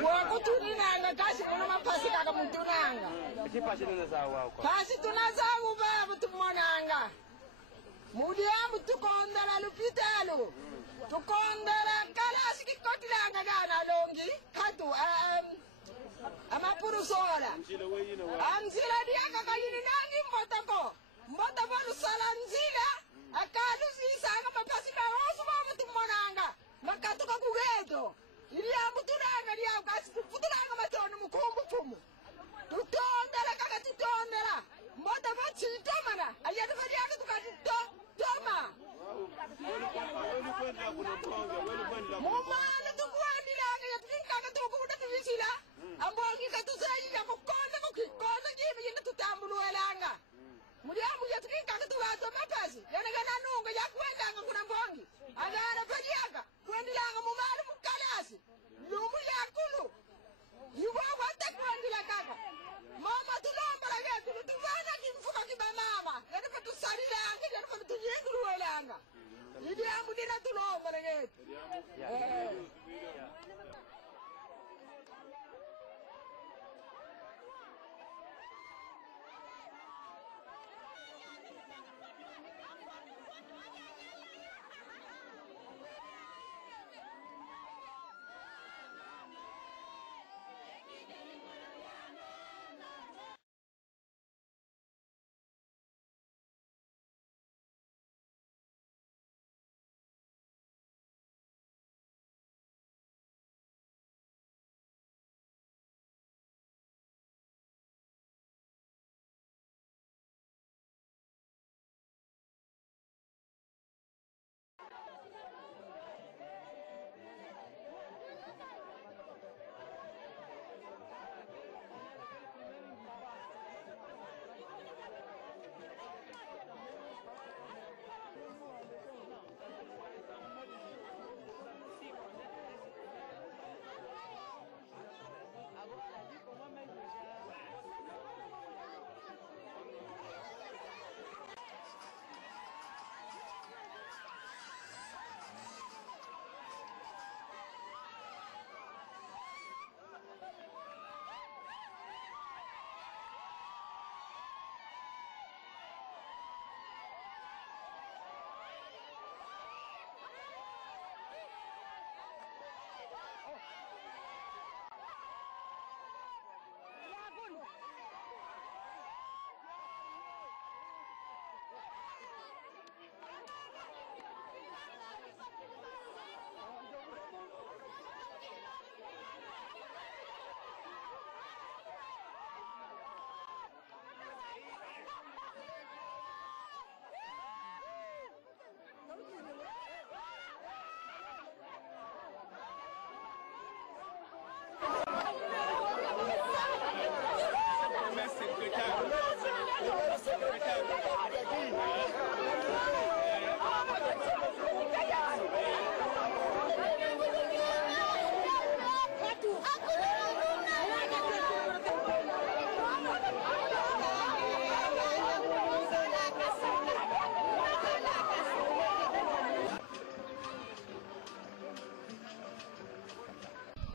Wako tuninanga kasi kuna mapasi kaka mutunanga. Kipasi tunazawa kwa. Kasi tunazawa baba tumonanga. Mudiamu tukondela lupitalo. Tukondela kalasi kikotilanga gana longi. Katu amapurusola. Anzila diaka kayini nangi mbotako. Mbotako lusala nzila. Akadu zisanga mapasi na rosu mama tumonanga. Makatuka kugeto. Iliamu tunanga diamu kasi kufutulanga matono mukumbu fumu. Tutondela kaka tutondela. Mbotako chitomana. Ayatu kadiaka tukatito. Toma. Mumana tukuandilanga yatukikaka tukukuda tuvisila. Ambongi katusayi yakukonda kukikonda kibi yina tutambuluelanga. Mudiamu yatukikaka tuwato mapasi. Yanagana nunga yakuendanga kuna mbongi. Agana padiaka. Kuendilanga mumana mukalasi. Lumbu yakulu. Yuwa wate kuendila kaka. Mama tulombala yetu. Tuvana kimfuka kibamama. Yanaka tusarilanga. Yanaka tuyendruelanga. Mudiamu dina tulombala yetu.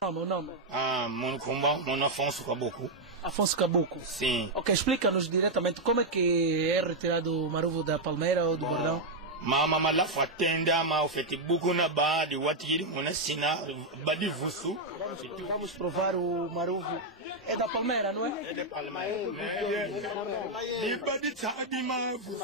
O nome? Mono Afonso Caboclo. Afonso Caboclo. Sim. Ok, explica-nos diretamente como é que é retirado o maruvo da palmeira ou do bordão. Mama malafu atenda ma ofeti buku na baadi watiri mona sina badi vusu. Vamos provar o maruvo. É da palmeira, não é? É da palmeira. Ni badi tadi ma vusu.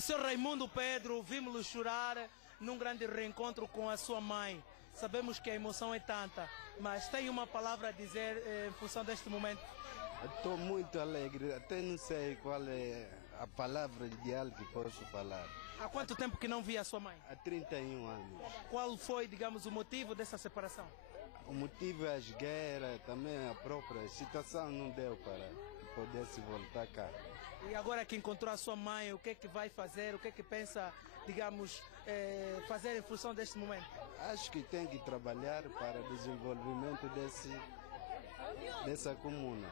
Senhor Raimundo Pedro, vimos-lo chorar num grande reencontro com a sua mãe. Sabemos que a emoção é tanta, mas tem uma palavra a dizer em função deste momento? Estou muito alegre, até não sei qual é a palavra ideal que posso falar. Há quanto tempo que não via a sua mãe? Há 31 anos. Qual foi, digamos, o motivo dessa separação? O motivo é as guerras, também a própria situação não deu para que pudesse voltar cá. E agora que encontrou a sua mãe, o que é que vai fazer, o que é que pensa, digamos, fazer em função deste momento? Acho que tem que trabalhar para o desenvolvimento dessa comuna.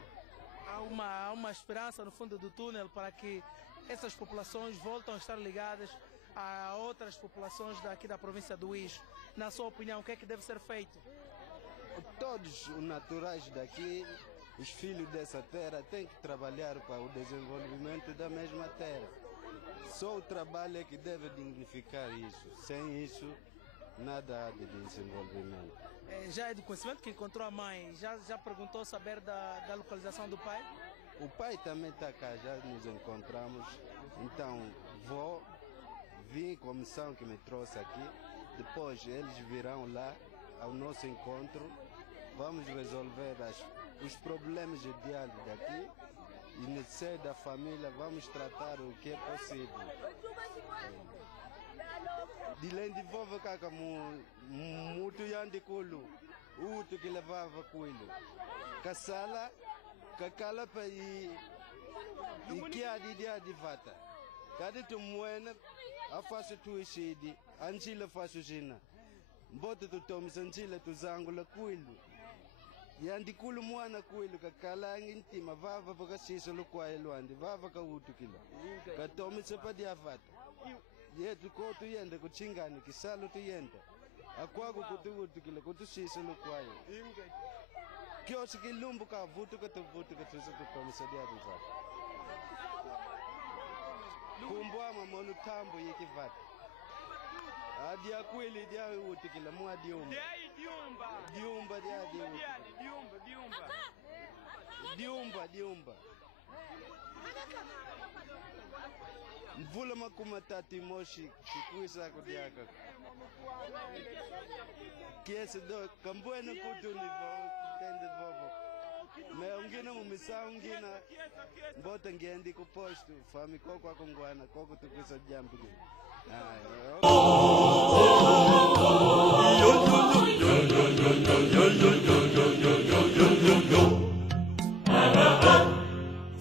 Há uma esperança no fundo do túnel para que essas populações voltem a estar ligadas a outras populações daqui da província do Ixo. Na sua opinião, o que é que deve ser feito? Todos os naturais daqui, os filhos dessa terra, têm que trabalhar para o desenvolvimento da mesma terra. Só o trabalho é que deve dignificar isso. Sem isso, nada há de desenvolvimento. Já é do conhecimento que encontrou a mãe. Já perguntou saber da localização do pai? O pai também está cá, já nos encontramos. Então, vim com a missão que me trouxe aqui. Depois eles virão lá ao nosso encontro. Vamos resolver os problemas ideais daqui. E no seio da família vamos tratar o que é possível. Dilendi vova kaka mutu yandi kulu utu que levava coelho. Kasala kakala pa e que a de vata. Cada tu moena a faço tu isidi anchila faço jina. Bota tu tomis anchila tu zangula coelho. Yandi kulu mwana coelho kakala intima vava para sisa lo coelho andi vava ka utu kila. Ka tomis pa dia vata. Yetu ko tu yenda ko chingani kisalo tu yenda akwago kutu kile kutu sisa lo kwayo kyo sikilumbu ka vutu ka tu sisa tu komisadia diva kumbwa mamonu tambo yikivata adi akweli dia uti kile mwa diumba diumba Mvula makuma tati moshi kikuisa kudiaka. Kiesi do kambueno kutu ni tende vovo. Me ungina mumisa ungina mbota ngendi ku postu fami koko akongwana koko tukuisa jambu ni.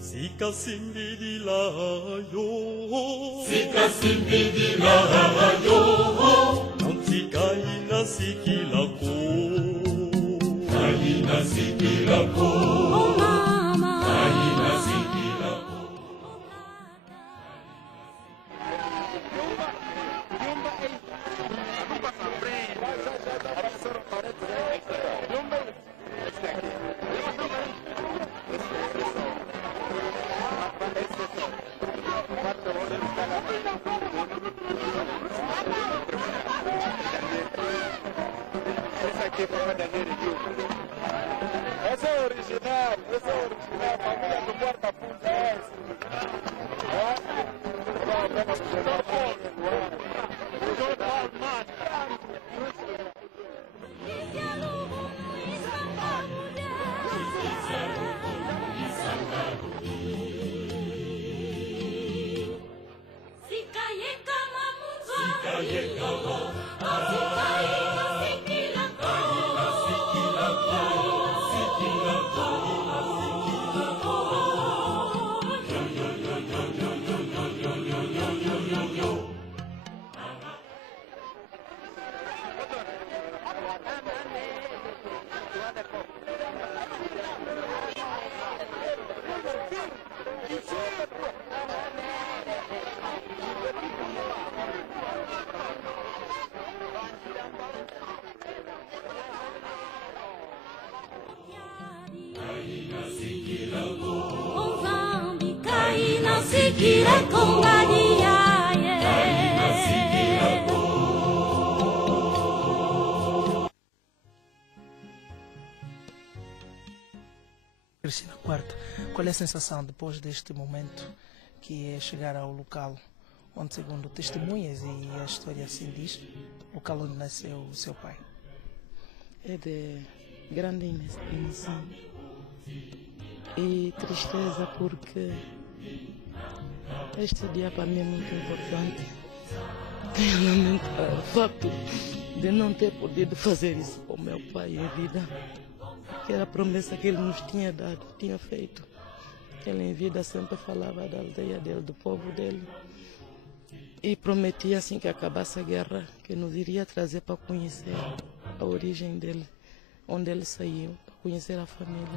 Sika simbidi la yo, Sika simbidi la yo, Sika ina sikila ko, Ina sikila ko, oh mama, Ina sikila ko. Essa é original, família do Guarda-Fundo é essa. Sikira kongadia Cristina Quarto, qual é a sensação depois deste momento que é chegar ao local onde, segundo testemunhas e a história assim diz, o local onde nasceu o seu pai? É de grande emoção e tristeza porque este dia para mim é muito importante. Tenho lamentado o facto de não ter podido fazer isso com meu pai em vida, que era a promessa que ele nos tinha dado, tinha feito. Ele em vida sempre falava da aldeia dele, do povo dele, e prometia assim que acabasse a guerra, que nos iria trazer para conhecer a origem dele, onde ele saiu, para conhecer a família.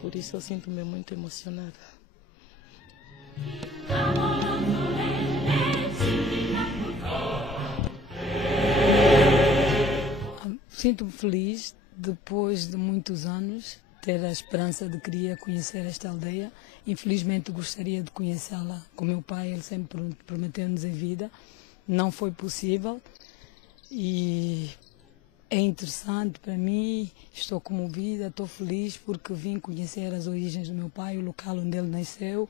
Por isso eu sinto-me muito emocionada. Sinto-me feliz, depois de muitos anos, ter a esperança de querer conhecer esta aldeia. Infelizmente gostaria de conhecê-la com meu pai, ele sempre prometeu-nos em vida. Não foi possível e é interessante para mim, estou comovida, estou feliz porque vim conhecer as origens do meu pai, o local onde ele nasceu,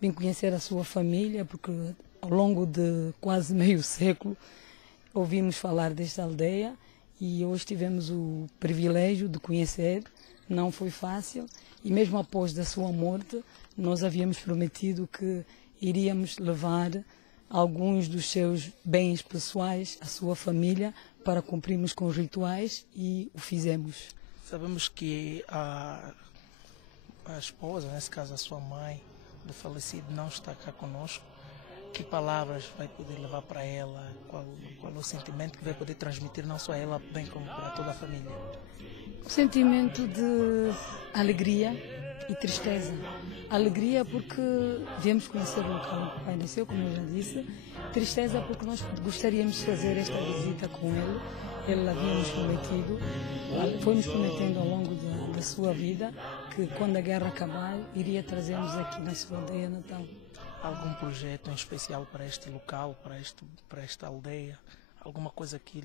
vim conhecer a sua família, porque ao longo de quase meio século ouvimos falar desta aldeia e hoje tivemos o privilégio de conhecer. Não foi fácil e mesmo após da sua morte nós havíamos prometido que iríamos levar alguns dos seus bens pessoais, a sua família, para cumprirmos com os rituais e o fizemos. Sabemos que a esposa, nesse caso a sua mãe, do falecido, não está cá conosco. Que palavras vai poder levar para ela? Qual é o sentimento que vai poder transmitir não só a ela, bem como para toda a família? O sentimento de alegria e tristeza. Alegria porque viemos conhecer o local onde o pai nasceu, como eu já disse. Tristeza porque nós gostaríamos de fazer esta visita com ele. Ele havia nos prometido, foi-nos prometendo ao longo da sua vida que quando a guerra acabar, iria trazer-nos aqui na sua aldeia natal. Algum projeto em especial para este local, para esta aldeia? Alguma coisa que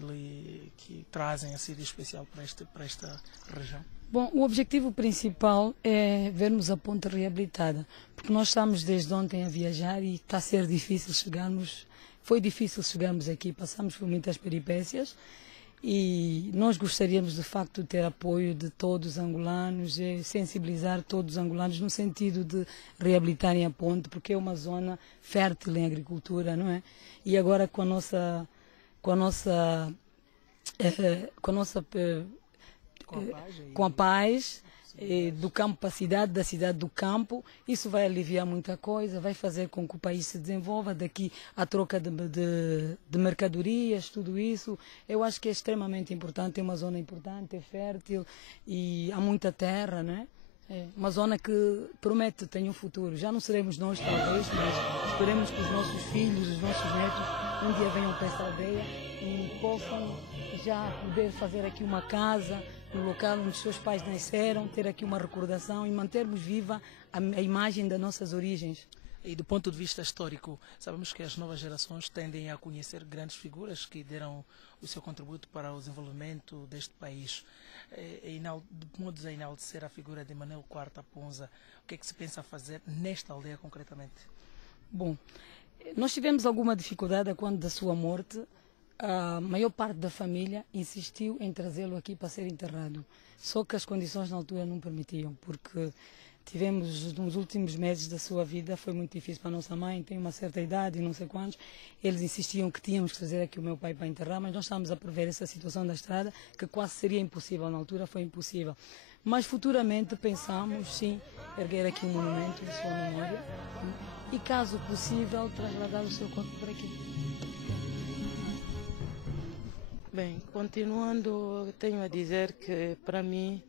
trazem assim de especial para esta região? Bom, o objetivo principal é vermos a ponte reabilitada, porque nós estamos desde ontem a viajar e está a ser difícil chegarmos. Foi difícil chegarmos aqui, passamos por muitas peripécias e nós gostaríamos de facto de ter apoio de todos os angolanos e sensibilizar todos os angolanos no sentido de reabilitarem a ponte, porque é uma zona fértil em agricultura, não é? E agora com a paz do campo para a cidade, da cidade do campo, isso vai aliviar muita coisa, vai fazer com que o país se desenvolva, daqui a troca de mercadorias, tudo isso. Eu acho que é extremamente importante, é uma zona importante, é fértil e há muita terra, né? É uma zona que promete, tem um futuro. Já não seremos nós, talvez, mas esperemos que os nossos filhos, os nossos netos, um dia venham para esta aldeia e possam já poder fazer aqui uma casa no local onde os seus pais nasceram, ter aqui uma recordação e mantermos viva a imagem das nossas origens. E do ponto de vista histórico, sabemos que as novas gerações tendem a conhecer grandes figuras que deram o seu contributo para o desenvolvimento deste país. De modo a enaltecer a figura de Manuel IV Aponza, o que é que se pensa fazer nesta aldeia concretamente? Bom, nós tivemos alguma dificuldade quando da sua morte. A maior parte da família insistiu em trazê-lo aqui para ser enterrado. Só que as condições na altura não permitiam, porque tivemos nos últimos meses da sua vida, foi muito difícil para a nossa mãe, tem uma certa idade e não sei quantos. Eles insistiam que tínhamos que trazer aqui o meu pai para enterrar, mas nós estávamos a prever essa situação da estrada, que quase seria impossível, na altura foi impossível. Mas futuramente pensamos, sim, erguer aqui um monumento de sua memória e, caso possível, trasladar o seu corpo por aqui. Bem, continuando, tenho a dizer que para mim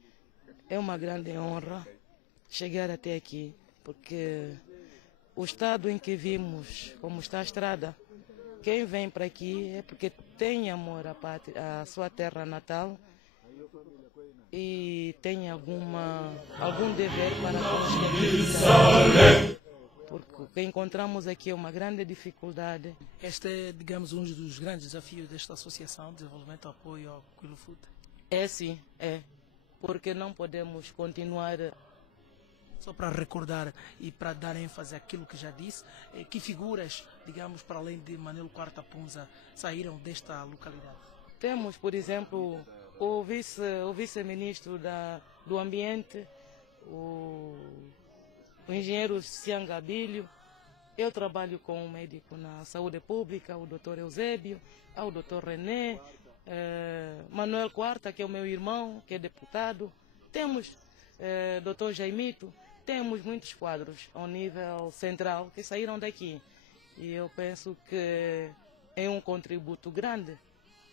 é uma grande honra chegar até aqui, porque o estado em que vimos, como está a estrada, quem vem para aqui é porque tem amor à sua terra natal e tem algum dever para conseguir. Porque o que encontramos aqui é uma grande dificuldade. Este é, digamos, um dos grandes desafios desta Associação de Desenvolvimento e Apoio ao Quilofoot. É sim, é. Porque não podemos continuar... Só para recordar e para dar ênfase àquilo que já disse, que figuras, digamos, para além de Manuel IV Aponza, saíram desta localidade? Temos, por exemplo, o vice-ministro do Ambiente, o engenheiro Sianga Abílio. Eu trabalho com um médico na saúde pública, o Dr. Eusébio, o Dr. René, Manuel Quarta, que é o meu irmão, que é deputado. Temos Dr. Jaimito, temos muitos quadros ao nível central que saíram daqui. E eu penso que é um contributo grande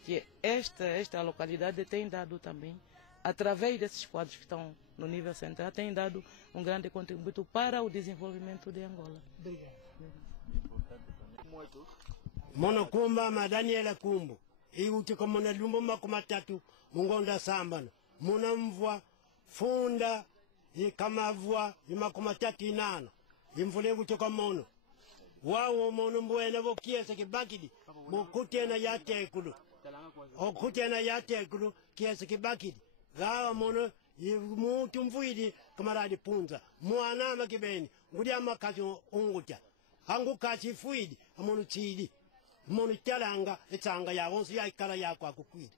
que esta localidade tem dado também, através desses quadros que estão no nível central, tem dado um grande contributo para o desenvolvimento de Angola. Obrigado. Monokumba Madaniela Kumbu iutika mona lumbo makumatatu mungonda sambana muna mvua funda ikamavua imakumatatu inana imvule kutoka mono wawo mono mbwena vokiesa kibakidi mukutena yatekulu okutena yatekulu kiesa kibakidi gawa mono mutu mvuidi kamaradi punza mwana makibeni ngudi amakazi unguta hangu kachi fuidi amono chidi mono talanga etanga ya wonsi ya ikala ya kwa kukwidi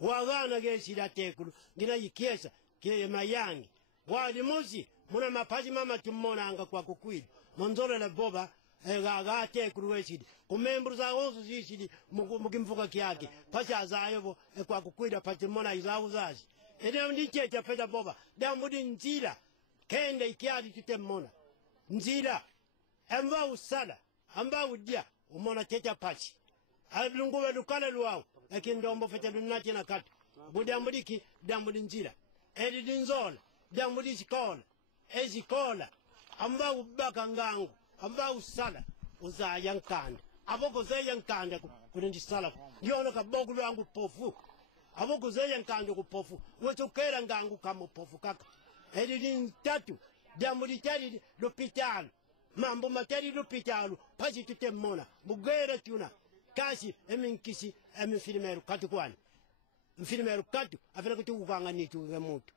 wagana gesira tekulu ngina yikiesa ke mayangi wadi musi muna mapaji mama tumonanga kwa kukwidi monzole la boba ga te kuruwesidi kumembru za onso sisidi mukimfuka kiake pasha zayobo kwa kukwida patimona izawu zazi ene ndichecha peta boba damudi nzira kende ikiadi tutemona nzira amba usala amba udia umona checha pachi alunguwe dukale luwao lakini ndombo fete dunati na katu budamudiki damudi nzira edi dinzola damudi sikola ezikola amba ubaka ngangu amba usala uza yankanda aboko ze yankanda kundi sala yona kabogu lwangu pofu aboko ze yankanda ku pofu wetokera ngangu kama pofu kaka edi tatu damudi tari l'hopital mambo materi l'hopital pasi tutemona bugera tuna kasi eminkisi emifilmeru katu kwani mfilmeru katu afina kutukanga nitu ngemutu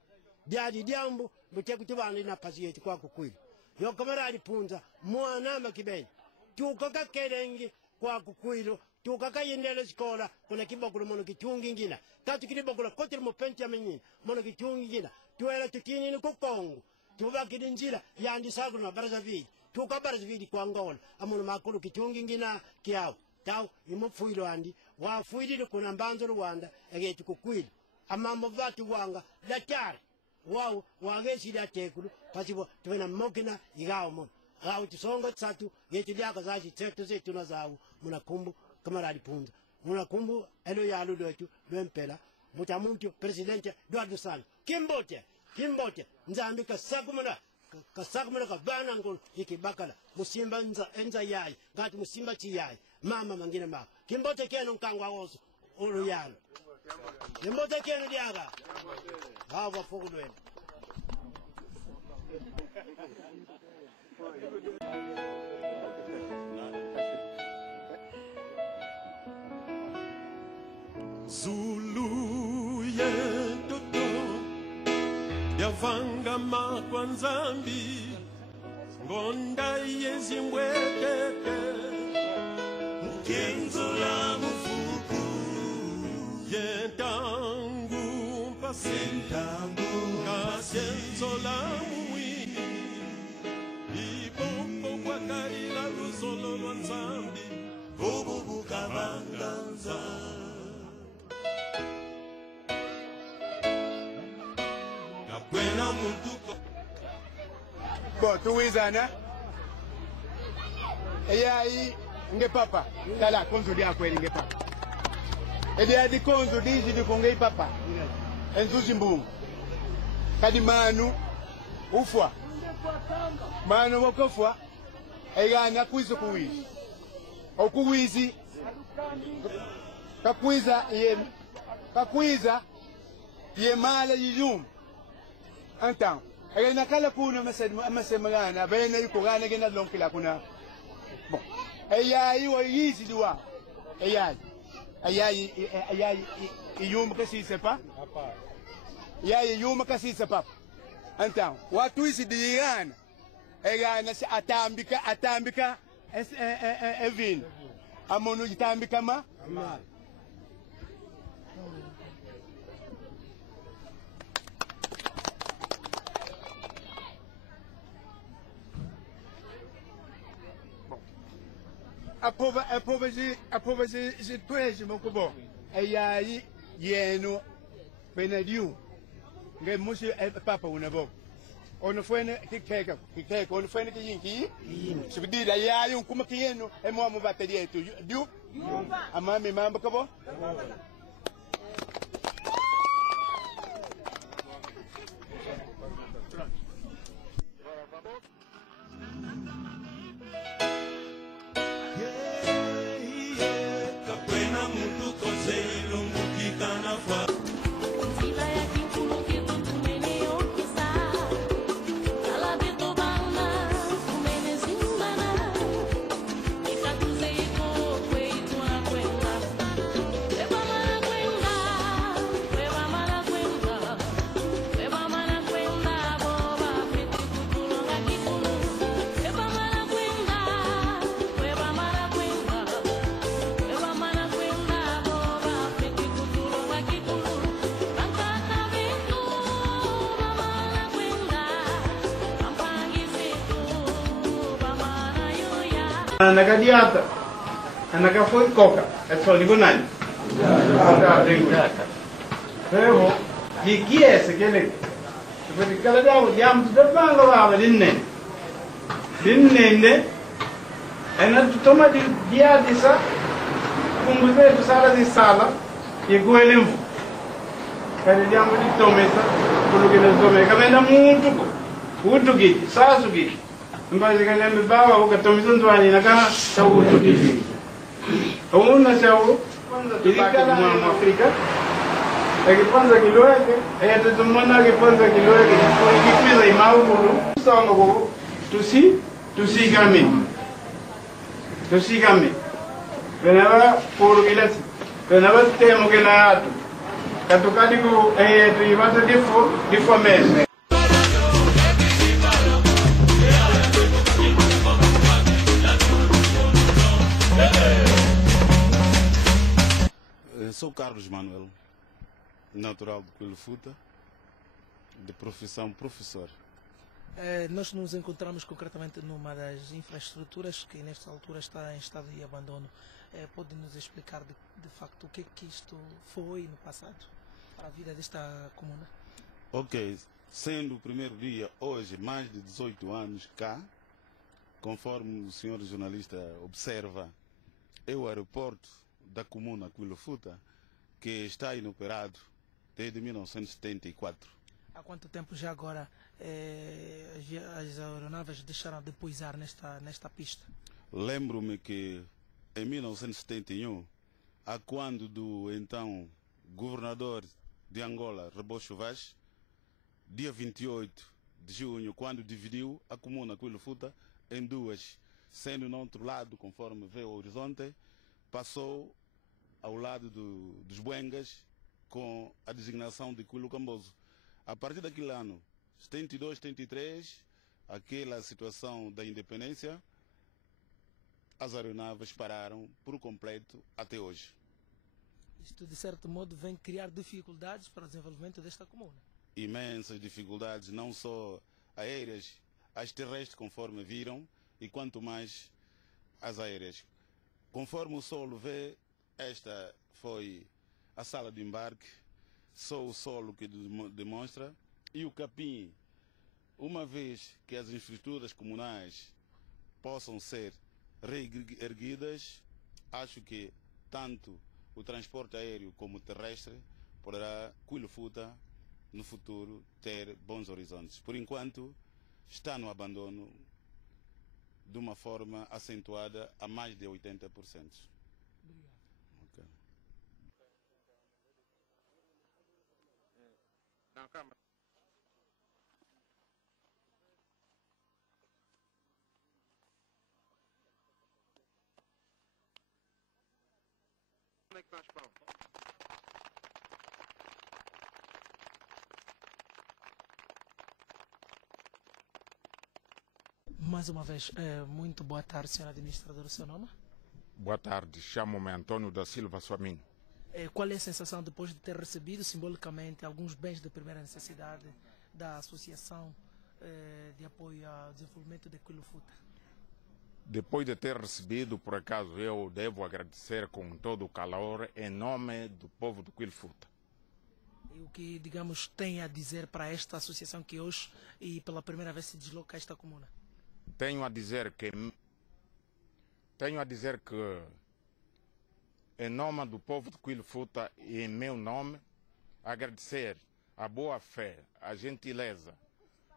diadi diambo bute kutubana na pasi yetu kwa kukwili yo kamera alipunza mwana makibeni tukaka kerengi kwa kukwilo tukaka yendele skola kuna kibokolo mono kitungi ngina katu kibokolo kotir mo penti amenyi mono kitungi ngina tuela tukini ni kukongo tubakidi njira yandi sagro na Brazzaville tukabarazividi kwa Angola amono makulu kitungi ngina kiao tau imufuilo andi wafuidile kuna mbanzo Rwanda egetu kukwili amambo vatu wanga datari wao wagesi datekulu pasipo tuena mokina igao mono gao tusonga tsatu yetu lyaka zachi tsetu zetu na zawu munakumbu kama ralipunza munakumbu elo yalu letu lwempela mutamuntu presidente Eduardo Santos kimbote nzambi kasakumuna kabana ngolo ikibakala musimba enza yayi ngati musimba chiyayi mama mangine mako kimbote keno nkangwa woso oluyalo kimbote keno lyaga baba fokulweni Zulu yendodo yavanga makwa nzambi ngonda yezimbwekeke kenzo la mufuku yentangu pasentangu kasenzo la mwi ibombo kwa karila luzolo lwa nzambi bobo bukabanga nzambi kapwena mutuko Bo, tuwizana. Eyayi nge papa. Tala konzo dia kweli nge papa. Edia di konzo dizi di konge papa. Enzuzi mbungu. Kadi manu ufwa. Manu wakofwa. Eyana kwizo kuwizi. Okuwizi. Kakwiza ye mala yiyum. Então, ele naquela cuna masemana, bem aí com gana que na longa kuna. Bom, aí o easy do ar, aí yuma que se sepa, aí yuma que se sepa. Então, o atu esse de Iran, Iran se atambika é vin, a monu de atambika ma. Aprova de tueje meu cubo. Aí yeno penadiu. Ngai musi papa unabo. Ono foi que ono foi que yinki. Subida aí como que yeno é mo bateria tu. Diu. Amami mamba cabo. Bye. Nakadiata, nakafoi coca, é só digo nani. Pero, de que é esse aquele? Porque cada dia diamo de banga lá, dinne. Dinne, é na toma de dia dessa, com você de sala de sala, e goelem. Cada dia de toma essa, porque nós toma, camenda muito git, sasu git. Mbali kanya mbaba ukatomiza ndwani naka sawu tudizi. Una sawu ilika na Afrika. Akipanza kilo yake, tutumona akipanza kilo yake, ikipiza imau bulu. Sawa ngo tusigame. Venaba por kilasi. Venaba temo que na atu. Katukadi ku tu ibata difo mese. Sou Carlos Manuel, natural de Quilofuta, de profissão professor. Nós nos encontramos concretamente numa das infraestruturas que nesta altura está em estado de abandono. Pode nos explicar de facto o que isto foi no passado para a vida desta comuna? Ok, sendo o primeiro dia hoje, mais de 18 anos cá, conforme o senhor jornalista observa, é o aeroporto da comuna Quilofuta, que está inoperado desde 1974. Há quanto tempo já agora as aeronaves deixaram de pousar nesta pista? Lembro-me que em 1971, a quando do então governador de Angola, Rebocho Vaz, dia 28 de junho, quando dividiu a comuna Quilofuta em duas, sendo no outro lado, conforme vê o horizonte, passou ao lado dos Buengas com a designação de Quilo Camboso. A partir daquele ano, 72, 73, aquela situação da independência, as aeronaves pararam por completo até hoje. Isto, de certo modo, vem criar dificuldades para o desenvolvimento desta comuna. Imensas dificuldades, não só aéreas, as terrestres, conforme viram, e quanto mais as aéreas. Conforme o solo vê, esta foi a sala de embarque, só o solo que demonstra, e o capim, uma vez que as infraestruturas comunais possam ser reerguidas, acho que tanto o transporte aéreo como terrestre poderá Quilofuta no futuro ter bons horizontes. Por enquanto, está no abandono de uma forma acentuada a mais de 80%. Okay. Não, calma. Onde é que está as palmas? Mais uma vez, muito boa tarde, senhor administrador. O seu nome? Boa tarde, chamo-me Antônio da Silva Suamin. Qual é a sensação depois de ter recebido simbolicamente alguns bens de primeira necessidade da Associação de Apoio ao Desenvolvimento de Quilofuta? Depois de ter recebido, por acaso, eu devo agradecer com todo o calor em nome do povo do Quilofuta. E o que, digamos, tem a dizer para esta associação que hoje e pela primeira vez se desloca a esta comuna? Tenho a dizer que em nome do povo de Quilofuta e em meu nome, agradecer a boa fé, a gentileza,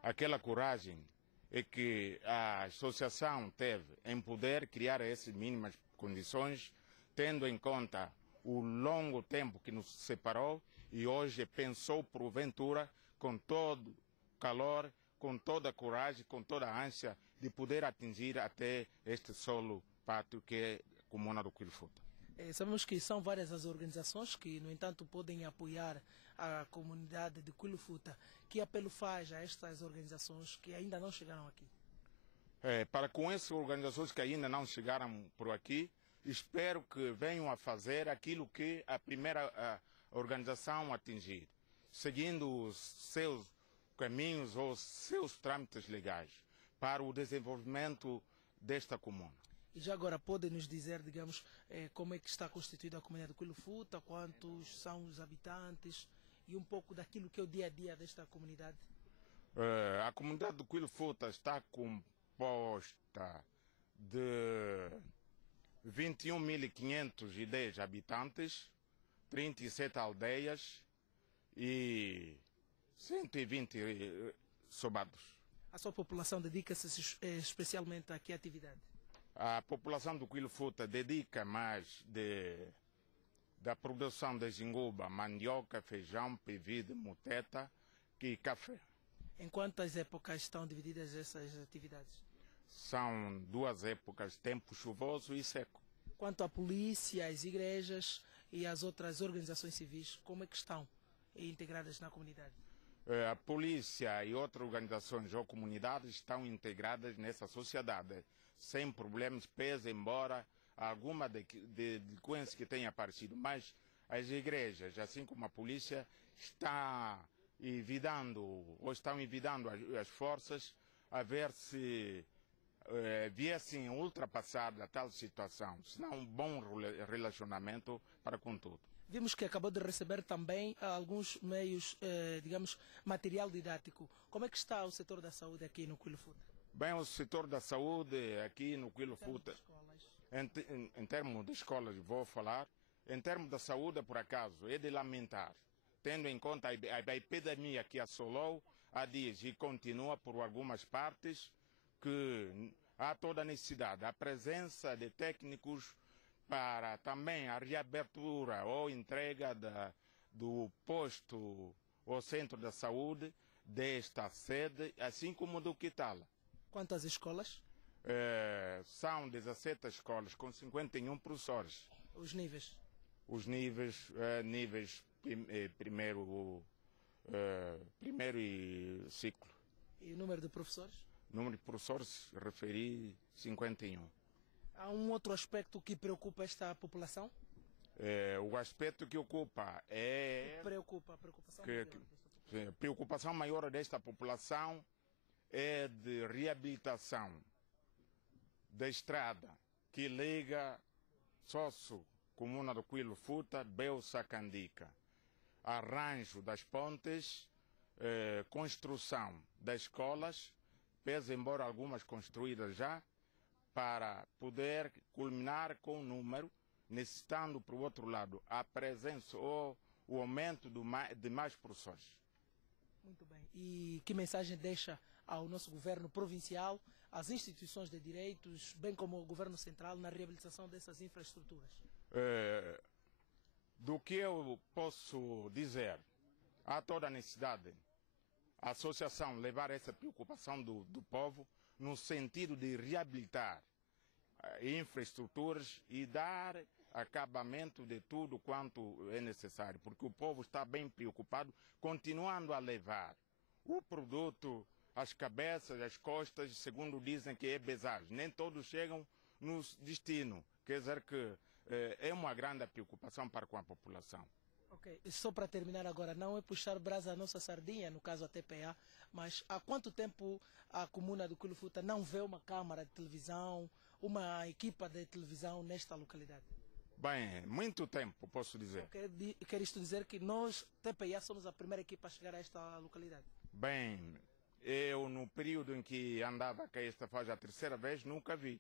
aquela coragem e que a associação teve em poder criar essas mínimas condições, tendo em conta o longo tempo que nos separou e hoje pensou porventura com todo calor, com toda a coragem, com toda a ânsia de poder atingir até este solo pátrio que é a comuna do Quilofuta. Sabemos que são várias as organizações que, no entanto, podem apoiar a comunidade de Quilofuta. Que apelo faz a estas organizações que ainda não chegaram aqui? Para com essas organizações que ainda não chegaram por aqui, espero que venham a fazer aquilo que a primeira organização atingir, seguindo os seus caminhos ou seus trâmites legais para o desenvolvimento desta comuna. E já agora pode nos dizer, digamos, como é que está constituída a comunidade de Quilofuta, quantos são os habitantes e um pouco daquilo que é o dia a dia desta comunidade? A comunidade de Quilofuta está composta de 21.510 habitantes, 37 aldeias e 120 sobados. A sua população dedica-se especialmente a que atividade? A população do Quilofuta dedica mais da produção de jinguba, mandioca, feijão, pivide, muteta e café. Em quantas épocas estão divididas essas atividades? São 2 épocas, tempo chuvoso e seco. Quanto à polícia, as igrejas e as outras organizações civis, como é que estão integradas na comunidade? A polícia e outras organizações ou comunidades estão integradas nessa sociedade, sem problemas, pese embora alguma delinquência que tenha aparecido. Mas as igrejas, assim como a polícia, estão evitando as forças a ver se viessem ultrapassar a tal situação, senão um bom relacionamento para com tudo. Vimos que acabou de receber também alguns meios, digamos, material didático. Como é que está o setor da saúde aqui no Quilofuta? Bem, o setor da saúde aqui no Quilofuta, em termos de escolas, vou falar, em termos da saúde, por acaso, é de lamentar, tendo em conta a epidemia que assolou há dias e continua por algumas partes, que há toda a necessidade, a presença de técnicos para também a reabertura ou entrega do posto ou centro da saúde desta sede, assim como do Quitala. Quantas escolas? São 17 escolas com 51 professores. Os níveis? Os níveis, primeiro e ciclo. E o número de professores? O número de professores, referi 51. Há um outro aspecto que preocupa esta população? O aspecto que ocupa é... A preocupação maior desta população é de reabilitação da estrada que liga Sosso, comuna do Quilofuta, Beusa, Candica. Arranjo das pontes, construção das escolas, pese embora algumas construídas já, para poder culminar com o número, necessitando, por outro lado, a presença ou o aumento de mais professores. Muito bem. E que mensagem deixa ao nosso governo provincial, às instituições de direitos, bem como ao governo central, na reabilitação dessas infraestruturas? Do que eu posso dizer, há toda a necessidade a associação levar essa preocupação do povo no sentido de reabilitar infraestruturas e dar acabamento de tudo quanto é necessário, porque o povo está bem preocupado, continuando a levar o produto às cabeças, às costas, segundo dizem que é pesagem. Nem todos chegam no destino, quer dizer que é uma grande preocupação para com a população. Ok, só para terminar agora, não é puxar brasa à nossa sardinha, no caso a TPA, mas há quanto tempo a comuna do Quilofuta não vê uma câmara de televisão, uma equipa de televisão nesta localidade? Bem, muito tempo, posso dizer. Quer isto dizer que nós, TPA, somos a primeira equipa a chegar a esta localidade? Bem, eu no período em que andava cá esta faz a 3ª vez, nunca vi.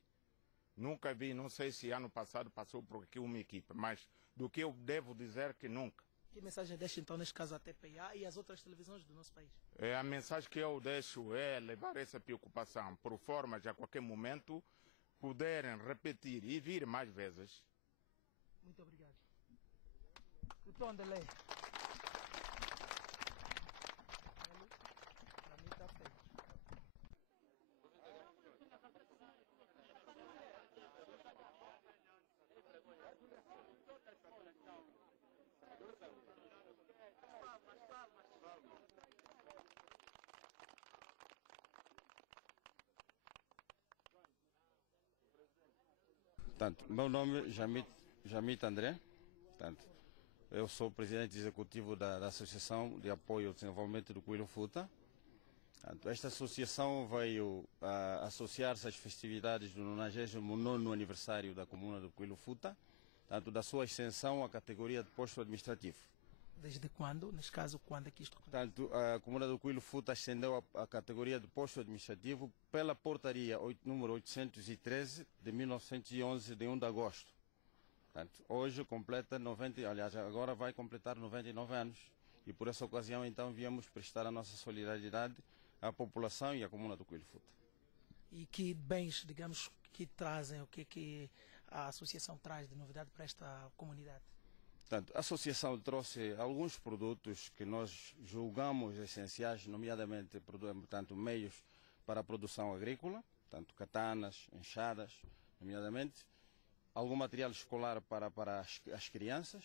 Nunca vi, não sei se ano passado passou por aqui uma equipa, mas do que eu devo dizer que nunca. Que mensagem deixa então neste caso a TPA e as outras televisões do nosso país? A mensagem que eu deixo é levar essa preocupação, por forma de a qualquer momento poderem repetir e vir mais vezes. Muito obrigado. Então, de lei. Para mim está feito. Portanto, meu nome é Jamit André. Portanto, eu sou presidente executivo da Associação de Apoio ao Desenvolvimento do Quilofuta. Portanto, esta associação veio a associar-se às festividades do 99º aniversário da comuna do Coelho Futa, tanto da sua extensão à categoria de posto administrativo. Desde quando? Neste caso, quando é que isto aconteceu? Portanto, a comuna do Coelho Futa ascendeu a categoria de posto administrativo pela portaria número 813 de 1911, de 1 de agosto. Portanto, hoje completa 90, aliás, agora vai completar 99 anos. E por essa ocasião, então, viemos prestar a nossa solidariedade à população e à comuna do Coelho Futa. E que bens, digamos, que trazem, o que a associação traz de novidade para esta comunidade? Portanto, a associação trouxe alguns produtos que nós julgamos essenciais, nomeadamente, portanto, meios para a produção agrícola, portanto, katanas, enxadas, nomeadamente, algum material escolar para as crianças.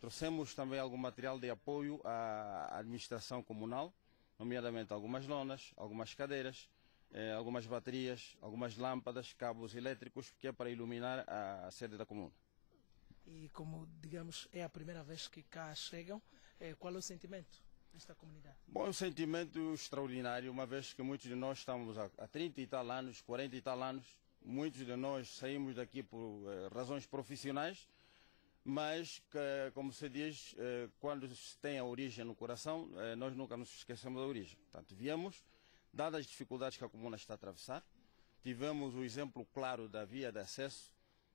Trouxemos também algum material de apoio à administração comunal, nomeadamente algumas lonas, algumas cadeiras, algumas baterias, algumas lâmpadas, cabos elétricos, que é para iluminar a sede da comuna. E como, digamos, é a primeira vez que cá chegam, qual é o sentimento desta comunidade? Bom, é um sentimento extraordinário, uma vez que muitos de nós estamos há 30 e tal anos, 40 e tal anos, muitos de nós saímos daqui por razões profissionais, mas, como se diz, quando se tem a origem no coração, nós nunca nos esquecemos da origem. Portanto, viemos, dadas as dificuldades que a comuna está a atravessar, tivemos o exemplo claro da via de acesso,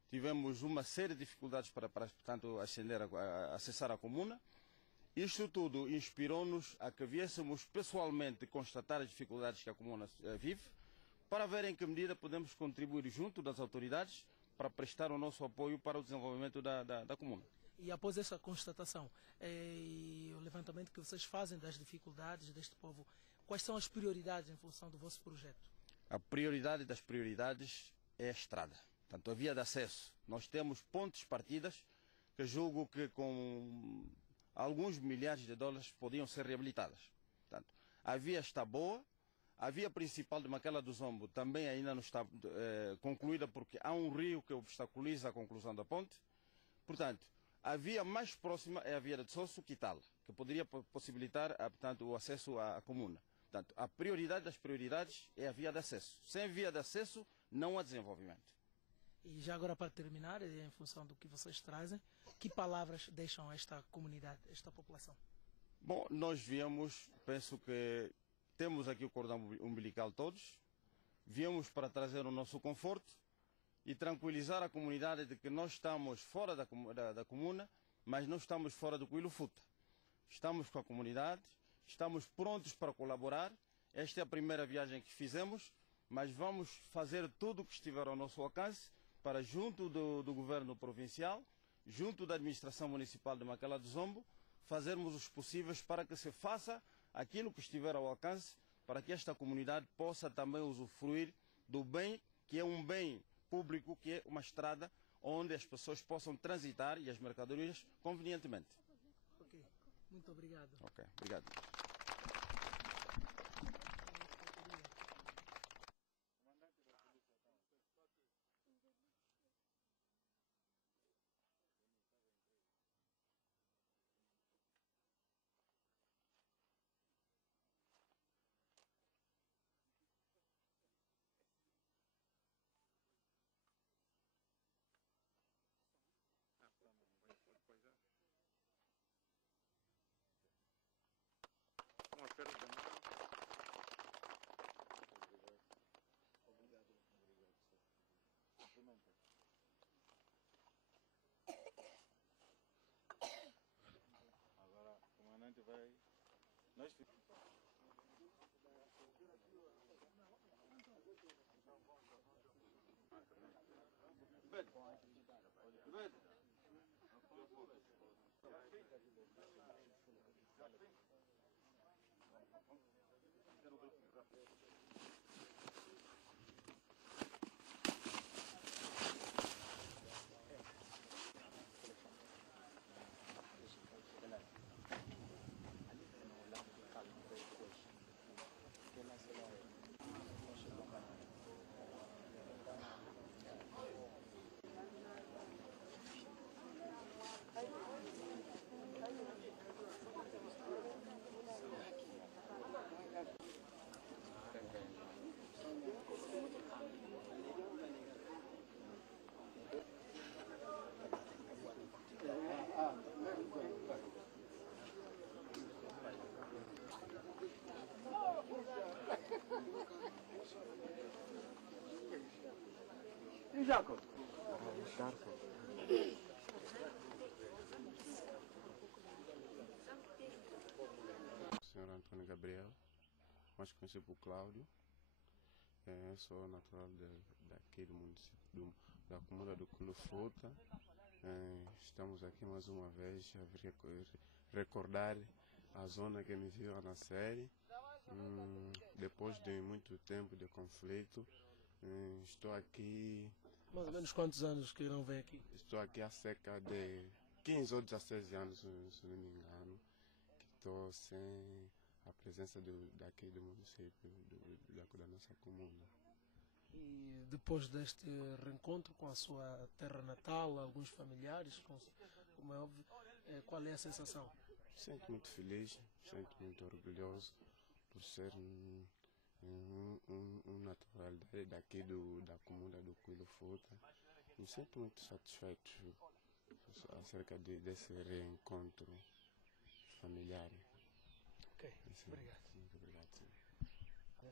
tivemos uma série de dificuldades para portanto, acessar a comuna. Isto tudo inspirou-nos a que viéssemos pessoalmente constatar as dificuldades que a comuna vive, para ver em que medida podemos contribuir junto das autoridades para prestar o nosso apoio para o desenvolvimento da comuna. E após essa constatação e o levantamento que vocês fazem das dificuldades deste povo, quais são as prioridades em função do vosso projeto? A prioridade das prioridades é a estrada. Portanto, a via de acesso. Nós temos pontes partidas que julgo que com alguns milhares de dólares podiam ser reabilitadas. Portanto, a via está boa, a via principal de Maquela do Zombo também ainda não está concluída porque há um rio que obstaculiza a conclusão da ponte. Portanto, a via mais próxima é a via de Sosso-Quitala, que poderia possibilitar portanto, o acesso à comuna. Portanto, a prioridade das prioridades é a via de acesso. Sem via de acesso, não há desenvolvimento. E já agora, para terminar, em função do que vocês trazem, que palavras deixam a esta comunidade, esta população? Bom, nós viemos, penso que temos aqui o cordão umbilical todos, viemos para trazer o nosso conforto e tranquilizar a comunidade de que nós estamos fora da comuna, mas não estamos fora do Coelho Futa. Estamos com a comunidade, estamos prontos para colaborar. Esta é a primeira viagem que fizemos, mas vamos fazer tudo o que estiver ao nosso alcance para, junto do governo provincial, junto da administração municipal de Maquela do Zombo, fazermos os possíveis para que se faça aquilo que estiver ao alcance, para que esta comunidade possa também usufruir do bem, que é um bem público, que é uma estrada onde as pessoas possam transitar e as mercadorias convenientemente. Ok, muito obrigado. Ok, obrigado. Agora, o comandante vai... Nós Jaco. Senhor Antônio Gabriel, mais conhecido por Cláudio. Sou natural daqui do município, da comuna do Quilofuta. Estamos aqui mais uma vez a recordar a zona que me viu a nascer. Depois de muito tempo de conflito, estou aqui. Mais ou menos quantos anos que não vem aqui? Estou aqui há cerca de 15 ou 16 anos, se não me engano, que estou sem a presença daqui do município, da nossa comuna. E depois deste reencontro com a sua terra natal, alguns familiares, como é óbvio, qual é a sensação? Sinto muito feliz, sinto muito orgulhoso por ser um natural daqui da comuna do Quilofuta. Me sinto muito satisfeito acerca desse reencontro familiar. Ok, obrigado. Muito obrigado.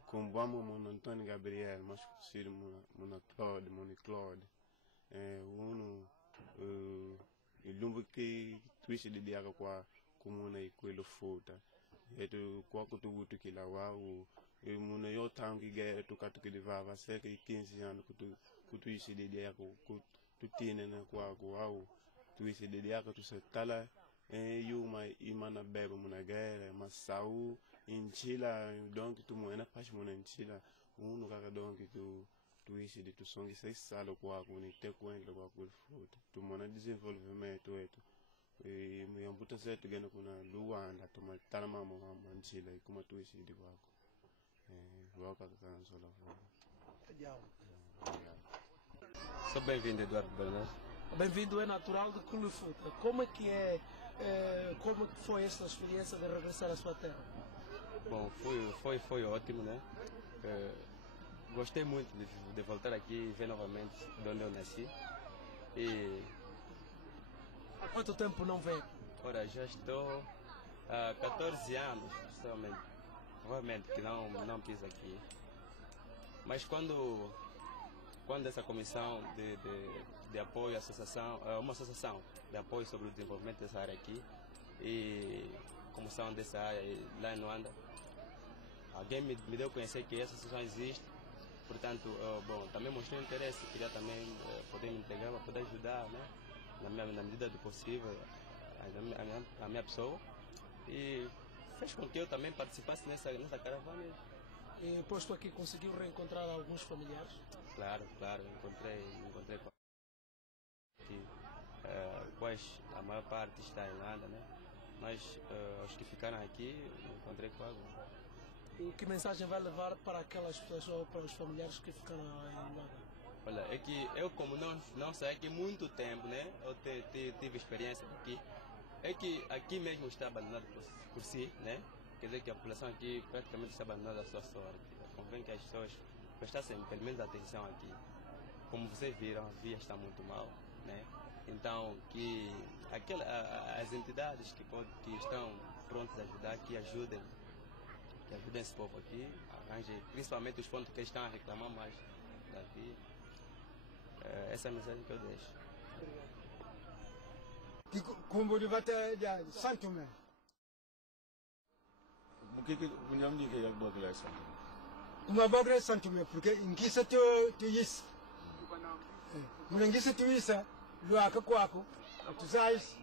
Combamo Mono Antônio Gabriel, mais conhecido Mono Claude, ilumbu que twist de dia com a comuna e Quilofuta. E kwa kutugutu kila wao muna yo tangi ge tukatu kidivava seka 15 anos kutuishi de dia kutine na kwa wao tuishi de dia tu setala yuma imana bebe muna gere masau inchila donc tu moena pash muna inchila unu kaka donc tuishi de tu songi sei salo kwa kuni te kwenda kwa Quilofuta tu mona desenvolvimento wetu muyambuta zetu gena kuna Luanda tumatala mama manchila kuma tuishi de wako wako kana sola Sou bem-vindo, Eduardo Bernardo. Bem-vindo, é natural de Quilofuta. Como é que como que foi esta experiência de regressar à sua terra? Bom, foi ótimo, né? Gostei muito de voltar aqui e ver novamente de onde eu nasci. E há quanto tempo não vem? Ora, já estou há 14 anos, somente. Provavelmente que não piso aqui. Mas quando essa comissão de apoio à associação, uma associação de apoio sobre o desenvolvimento dessa área aqui, e comissão dessa área lá em Luanda, alguém me deu a conhecer que essa associação existe, portanto, bom, também mostrei interesse, queria também poder me integrar, para poder ajudar, né, na medida do possível, a minha pessoa, e fez com que eu também participasse nessa caravana. E posto aqui, conseguiu reencontrar alguns familiares? Claro, encontrei com aqui, quais a maior parte está em Luanda, né? Mas os que ficaram aqui, encontrei com alguns. E que mensagem vai levar para aquelas pessoas, para os familiares que ficaram em Luanda? Olha, é que eu como não saí aqui muito tempo, né? Eu tive experiência aqui. É que aqui mesmo está abandonado por si, né? Quer dizer que a população aqui praticamente está abandonada à sua sorte. Convém que as pessoas prestassem pelo menos atenção aqui. Como vocês viram, a via está muito mal, né? Então, que as entidades que estão prontas a ajudar, que ajudem esse povo aqui, arranjem, principalmente os pontos que eles estão a reclamar mais daqui. Essa é a mensagem que eu deixo. Kumbu de batalha Santo Mé. O que bunham que é boa essa? Uma boa Santo Mé, porque em que se tu isso, mulher tu isso, luaca quaco, tu sais,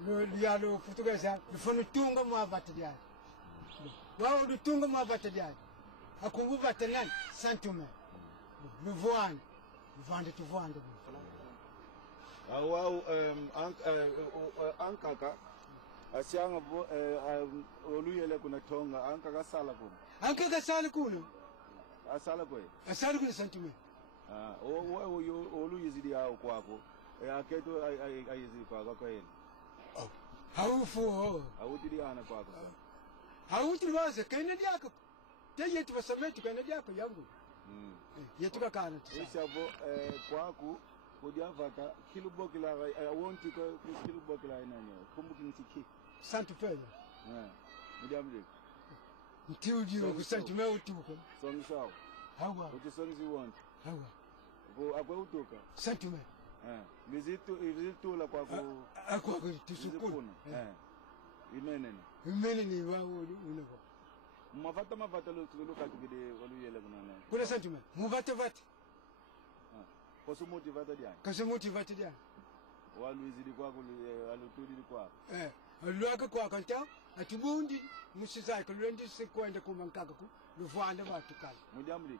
luiado portuguesa, do fundo tunga uma batalha. Uau, do tunga uma batalha. A kumbu batalha Santo Mé, no voando tu voando. Awau ankaka asianga oluyele kuna tonga ankaka sala kuna asala kuna santime oluyizidi yao kwako aketo ayizidi kwako kweli haufu awutili ana kwako hauti waze kaina diako yetu basameti kaina diako yangu yetu kakana isabo kwako Kodiavata, kilobokila, wonti kilobokila inanyo. Como que nitiki? Santo Pedro. Mudamde. Ntiuji o Santo meu tuko. Song sao. Hawa. What songs you want? Hawa. Agora o Tuca. Santo Tomé. Visito lá com a Tusukuna. Imenene. Imenene wa unako. Mavata luka tukide waluyele kunana. Kuna Santo Tomé. Muvate. Kosu motivata diani. Kosu motivata diani. Waluizidi kwako alutudi kwako. Luaka kwako nta atibundi musizai kulwendi sekwenda kumankaka ku luvanda vatukala. Mujamli.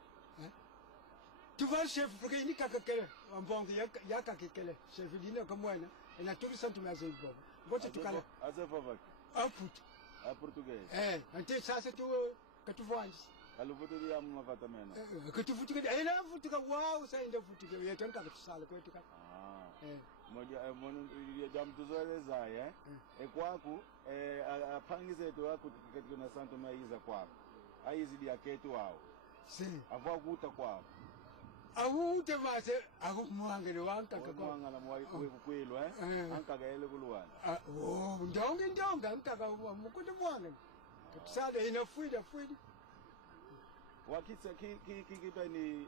Tuva chef porque ni kakakele ambongo ya kakekele chef dina kamwana na turi Santo Tomé azebo. Gote tukala. Azefa vaki. Aput. A português. Ante sasa tu katuvandi. Aluvuto dia mavata mena. Katufutuka ina futuka wow sai nda futuka yetan ka kusala ko tuka. Moja ya jam tuzole zaya ekwaku aphangize to wako katika na Santo Tomé iza kwako. Aizidi aketu wao. Sim. Avwa kuta kwako. Awute vase akumwangele wanka kwa mwanga na mwai kwelo anka gaele kulwana ndonga anka mukude mwanga kusala ina fuida wakitsa kipeni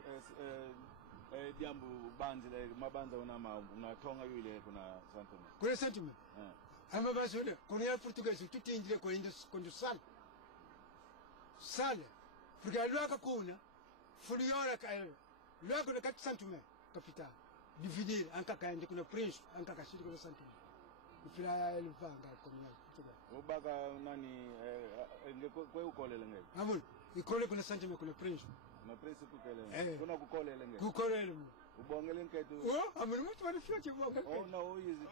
jambo banzi le mabanza unatonga yule kuna Santo Tomé kuna Santo Tomé ama basule kuna ya português tutinjile kwa indo sala porque luaka kuna fuliora kae luaka na kati Santo Tomé capital dividir anka kaende kuna prince anka kashiri kuna Santo Tomé ifira ya elvanga komunal ubaka nani ngekwe ukolele ngeke amul ikole kuna Santo Tomé kuna prince na prince kukele kuna kukolele ngeke kukolele ubongele nketu amul mutu wala futi bonga no yizi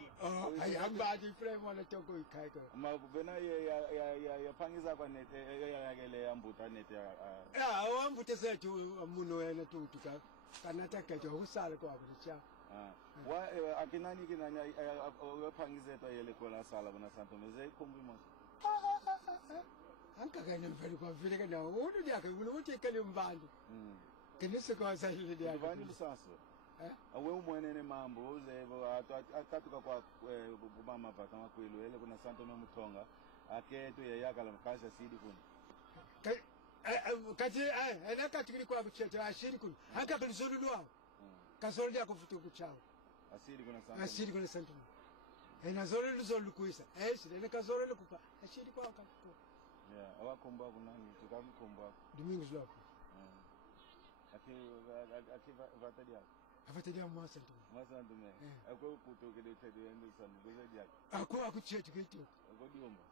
ay ambaji frame wala toko ikaiko ma bena ya pangiza kwa net yakele yambuta net wambuta setu muno yana tutuka kanata kejo usala kwa kucha wa akinani kinanya yapangize to yele kola sala bona Santo Tomé zai kumbi mo anka kana mfali kwa vile kana udu yake unote kale mbando kinise kwa sahili dia divani lusaso awe umwenene mambo uzebo atatuka kwa mama pata makwilo ele kuna Santo Tomé mutonga aketo yakala makasha sidi kuna kati ena katikili kwa kucheta ashiri kuna haka kalizolu lwa kasolu dia kufutu kuchao asiri kuna Santo Tomé ena zolu kuisa ene kazolu kupa ashiri kwa kapo awakomba kunani tukamkomba Domingos lwa vatadia avatadia mwa Santo Tomé akwe kutokede tede yendo sana gozedia akucheta kito akodiomba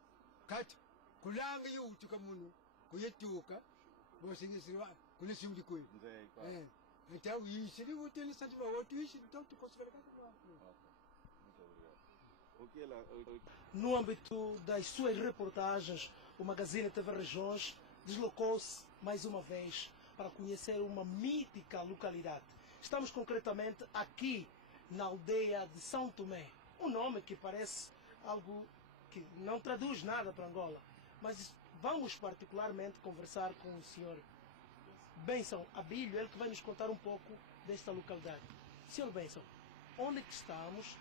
kati kulanga yutuka muno kuyetuka bosingisirwa kule simuli kwe ntawu yishiri woteni Santo Tomé wotuishi tanto considera No âmbito das suas reportagens, o Magazine TV Regiões deslocou-se mais uma vez para conhecer uma mítica localidade. Estamos concretamente aqui na aldeia de São Tomé, um nome que parece algo que não traduz nada para Angola, mas vamos particularmente conversar com o senhor Benson Abílio, ele que vai nos contar um pouco desta localidade. Senhor Benson, onde é que estamos?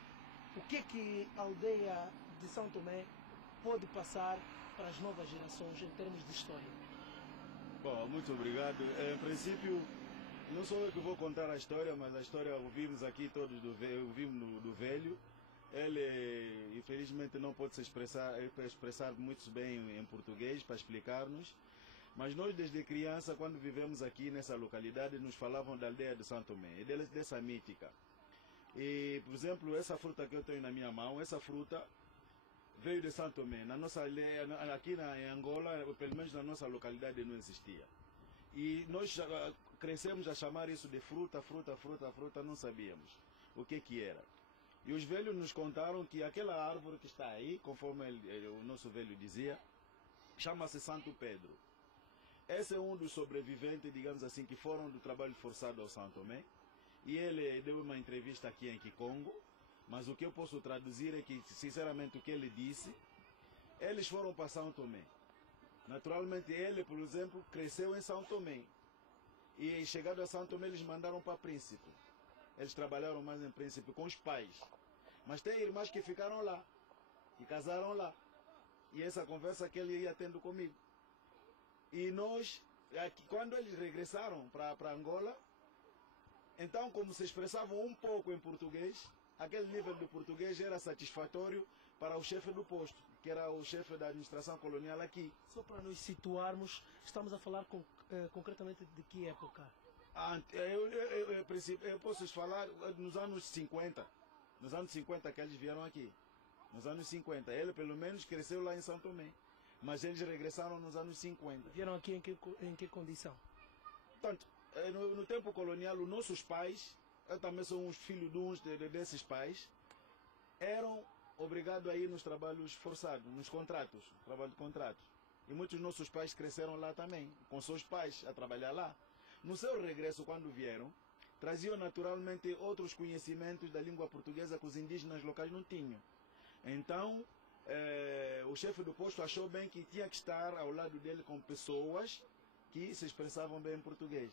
O que é que a aldeia de São Tomé pode passar para as novas gerações em termos de história? Bom, muito obrigado. Em princípio, não sou eu que vou contar a história, mas a história ouvimos aqui todos ouvimos do velho. Ele, infelizmente, não pode se expressar muito bem em português para explicar-nos. Mas nós, desde criança, quando vivemos aqui nessa localidade, nos falavam da aldeia de São Tomé e dessa mítica. E, por exemplo, essa fruta que eu tenho na minha mão, essa fruta veio de São Tomé. Na nossa aldeia, aqui em Angola, pelo menos na nossa localidade, não existia. E nós crescemos a chamar isso de fruta, não sabíamos o que era. E os velhos nos contaram que aquela árvore que está aí, conforme o nosso velho dizia, chama-se Santo Pedro. Esse é um dos sobreviventes, digamos assim, que foram do trabalho forçado ao São Tomé. E ele deu uma entrevista aqui em Kikongo, mas o que eu posso traduzir é que, sinceramente, o que ele disse, eles foram para São Tomé. Naturalmente, ele, por exemplo, cresceu em São Tomé. E chegado a São Tomé, eles mandaram para Príncipe. Eles trabalharam mais em Príncipe com os pais. Mas tem irmãs que ficaram lá, que casaram lá. E essa conversa que ele ia tendo comigo. E nós, quando eles regressaram para Angola, Então, como se expressavam um pouco em português, aquele nível de português era satisfatório para o chefe do posto, que era o chefe da administração colonial aqui. Só para nos situarmos, estamos a falar concretamente de que época? Eu posso falar nos anos 50. Nos anos 50 que eles vieram aqui. Nos anos 50. Ele pelo menos cresceu lá em São Tomé. Mas eles regressaram nos anos 50. Vieram aqui em que condição? Portanto, no tempo colonial, os nossos pais, eu também sou uns filhos de uns desses pais, eram obrigados a ir nos trabalhos forçados, nos contratos, trabalho de contratos. E muitos dos nossos pais cresceram lá também, com seus pais, a trabalhar lá. No seu regresso, quando vieram, traziam naturalmente outros conhecimentos da língua portuguesa que os indígenas locais não tinham. Então, o chefe do posto achou bem que tinha que estar ao lado dele com pessoas que se expressavam bem em português.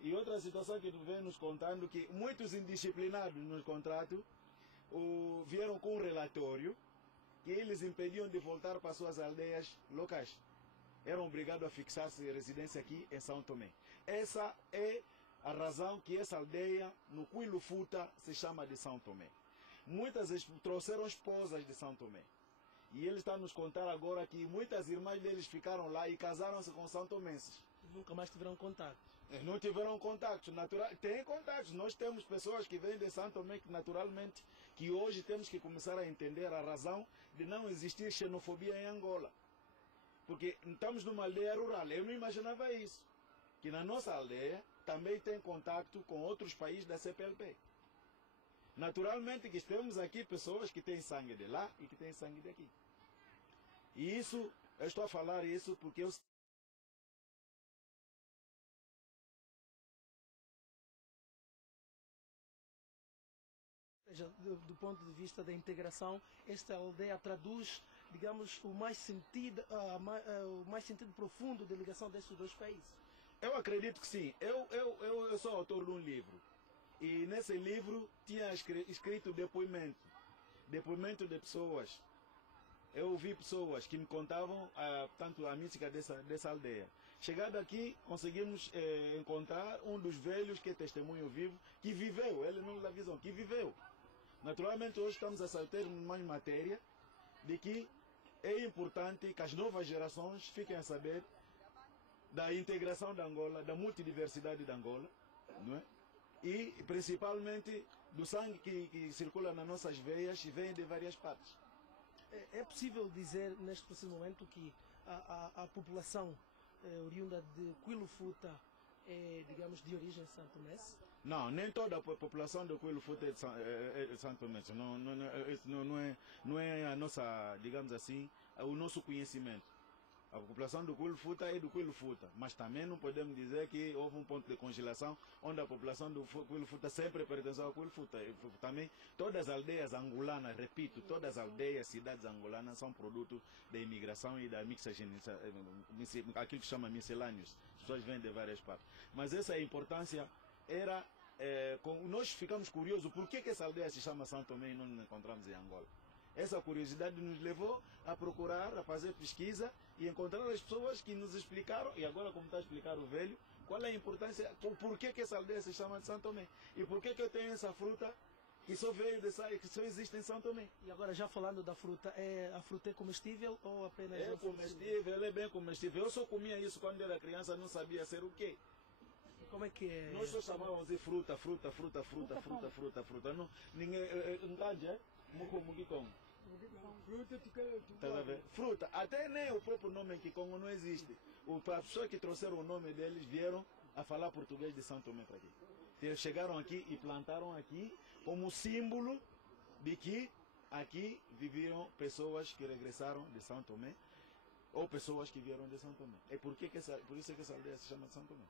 E outra situação que tu vem nos contando, que muitos indisciplinados no contrato vieram com um relatório que eles impediam de voltar para suas aldeias locais. Eram obrigados a fixar-se residência aqui em São Tomé. Essa é a razão que essa aldeia, no Cuilo Futa, se chama de São Tomé. Muitas trouxeram esposas de São Tomé. E ele está a nos contar agora que muitas irmãs deles ficaram lá e casaram-se com São Tomenses. Nunca mais tiveram contato? Não tiveram contatos. Tem contatos. Nós temos pessoas que vêm de São Tomé que naturalmente, que hoje temos que começar a entender a razão de não existir xenofobia em Angola. Porque estamos numa aldeia rural. Eu não imaginava isso. Que na nossa aldeia também tem contato com outros países da CPLP. Naturalmente que temos aqui pessoas que têm sangue de lá e que têm sangue daqui. E isso, eu estou a falar isso porque eu do ponto de vista da integração, esta aldeia traduz, digamos, o mais sentido profundo da ligação destes dois países. Eu acredito que sim. Eu sou autor de um livro. E nesse livro tinha escrito depoimento de pessoas. Eu ouvi pessoas que me contavam tanto a mística dessa aldeia. Chegado aqui, conseguimos encontrar um dos velhos que é testemunho vivo, que viveu, ele não dá visão, que viveu. Naturalmente hoje estamos a saltar mais matéria de que é importante que as novas gerações fiquem a saber da integração da Angola, da multidiversidade da Angola, não é? E principalmente do sangue que circula nas nossas veias e vem de várias partes. É possível dizer neste preciso momento que a população oriunda de Cuilo Futa é, digamos, de origem santomense? Não, nem toda a população do Cuilo Futa é de santomense. Não é a nossa, digamos assim, o nosso conhecimento. A população do Cuilo Futa é do Cuilo Futa, mas também não podemos dizer que houve um ponto de congelação onde a população do Cuilo Futa sempre pertenceu ao Cuilo Futa. Também todas as aldeias angolanas, repito, todas as aldeias, cidades angolanas são produto da imigração e da mixagenização, aquilo que chama miscelâneos. As pessoas vêm de várias partes. Mas essa importância era, nós ficamos curiosos por que essa aldeia se chama São Tomé e não nos encontramos em Angola. Essa curiosidade nos levou a procurar, a fazer pesquisa e encontrar as pessoas que nos explicaram, e agora como está a explicar o velho, qual é a importância, por que essa aldeia se chama de São Tomé e por que eu tenho essa fruta que só veio que só existe em São Tomé. E agora já falando da fruta, a fruta é comestível ou apenas... É comestível, ela é bem comestível. Eu só comia isso quando era criança, não sabia ser o quê. Como é que é? Nós só chamávamos de fruta. Não, ninguém entende, é? Fruta, até nem o próprio nome Kikongo não existe. As pessoas que trouxeram o nome deles vieram a falar português de São Tomé para aqui. Eles chegaram aqui e plantaram aqui como símbolo de que aqui viviam pessoas que regressaram de São Tomé ou pessoas que vieram de São Tomé. É por isso que essa aldeia se chama de São Tomé.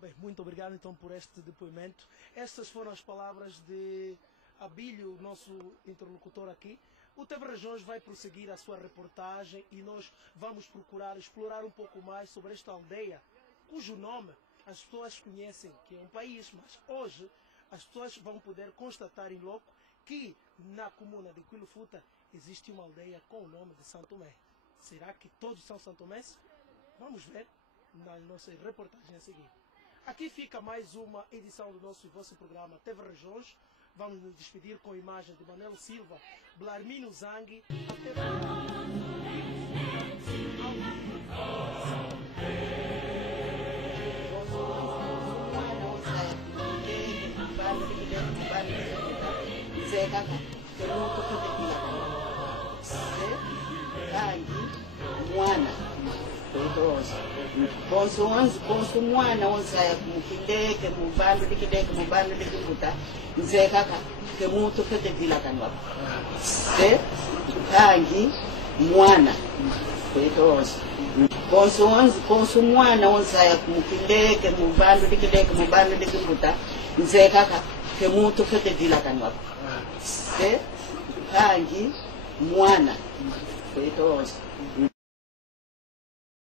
Bem, muito obrigado então por este depoimento. Estas foram as palavras de Abílio, nosso interlocutor aqui. O TV Regiões vai prosseguir a sua reportagem e nós vamos procurar explorar um pouco mais sobre esta aldeia, cujo nome as pessoas conhecem, que é um país, mas hoje as pessoas vão poder constatar em loco que na comuna de Cuilo Futa existe uma aldeia com o nome de São Tomé. Será que todos são santomenses? Vamos ver na nossa reportagem a seguir. Aqui fica mais uma edição do nosso e vosso programa TV Regiões. Vamos nos despedir com a imagem de Manuel Silva, Blarmino Zang. Mwana bonso mwana wonsaya mukideke mubandu dikimbuta nze kaka ke muntu kete vila kanwa se kangi mwana kwetoza bonso mwana wonsaya mukideke mubandu dikimbuta nze kaka ke muntu kete vila kanwa se kangi mwana kwetoza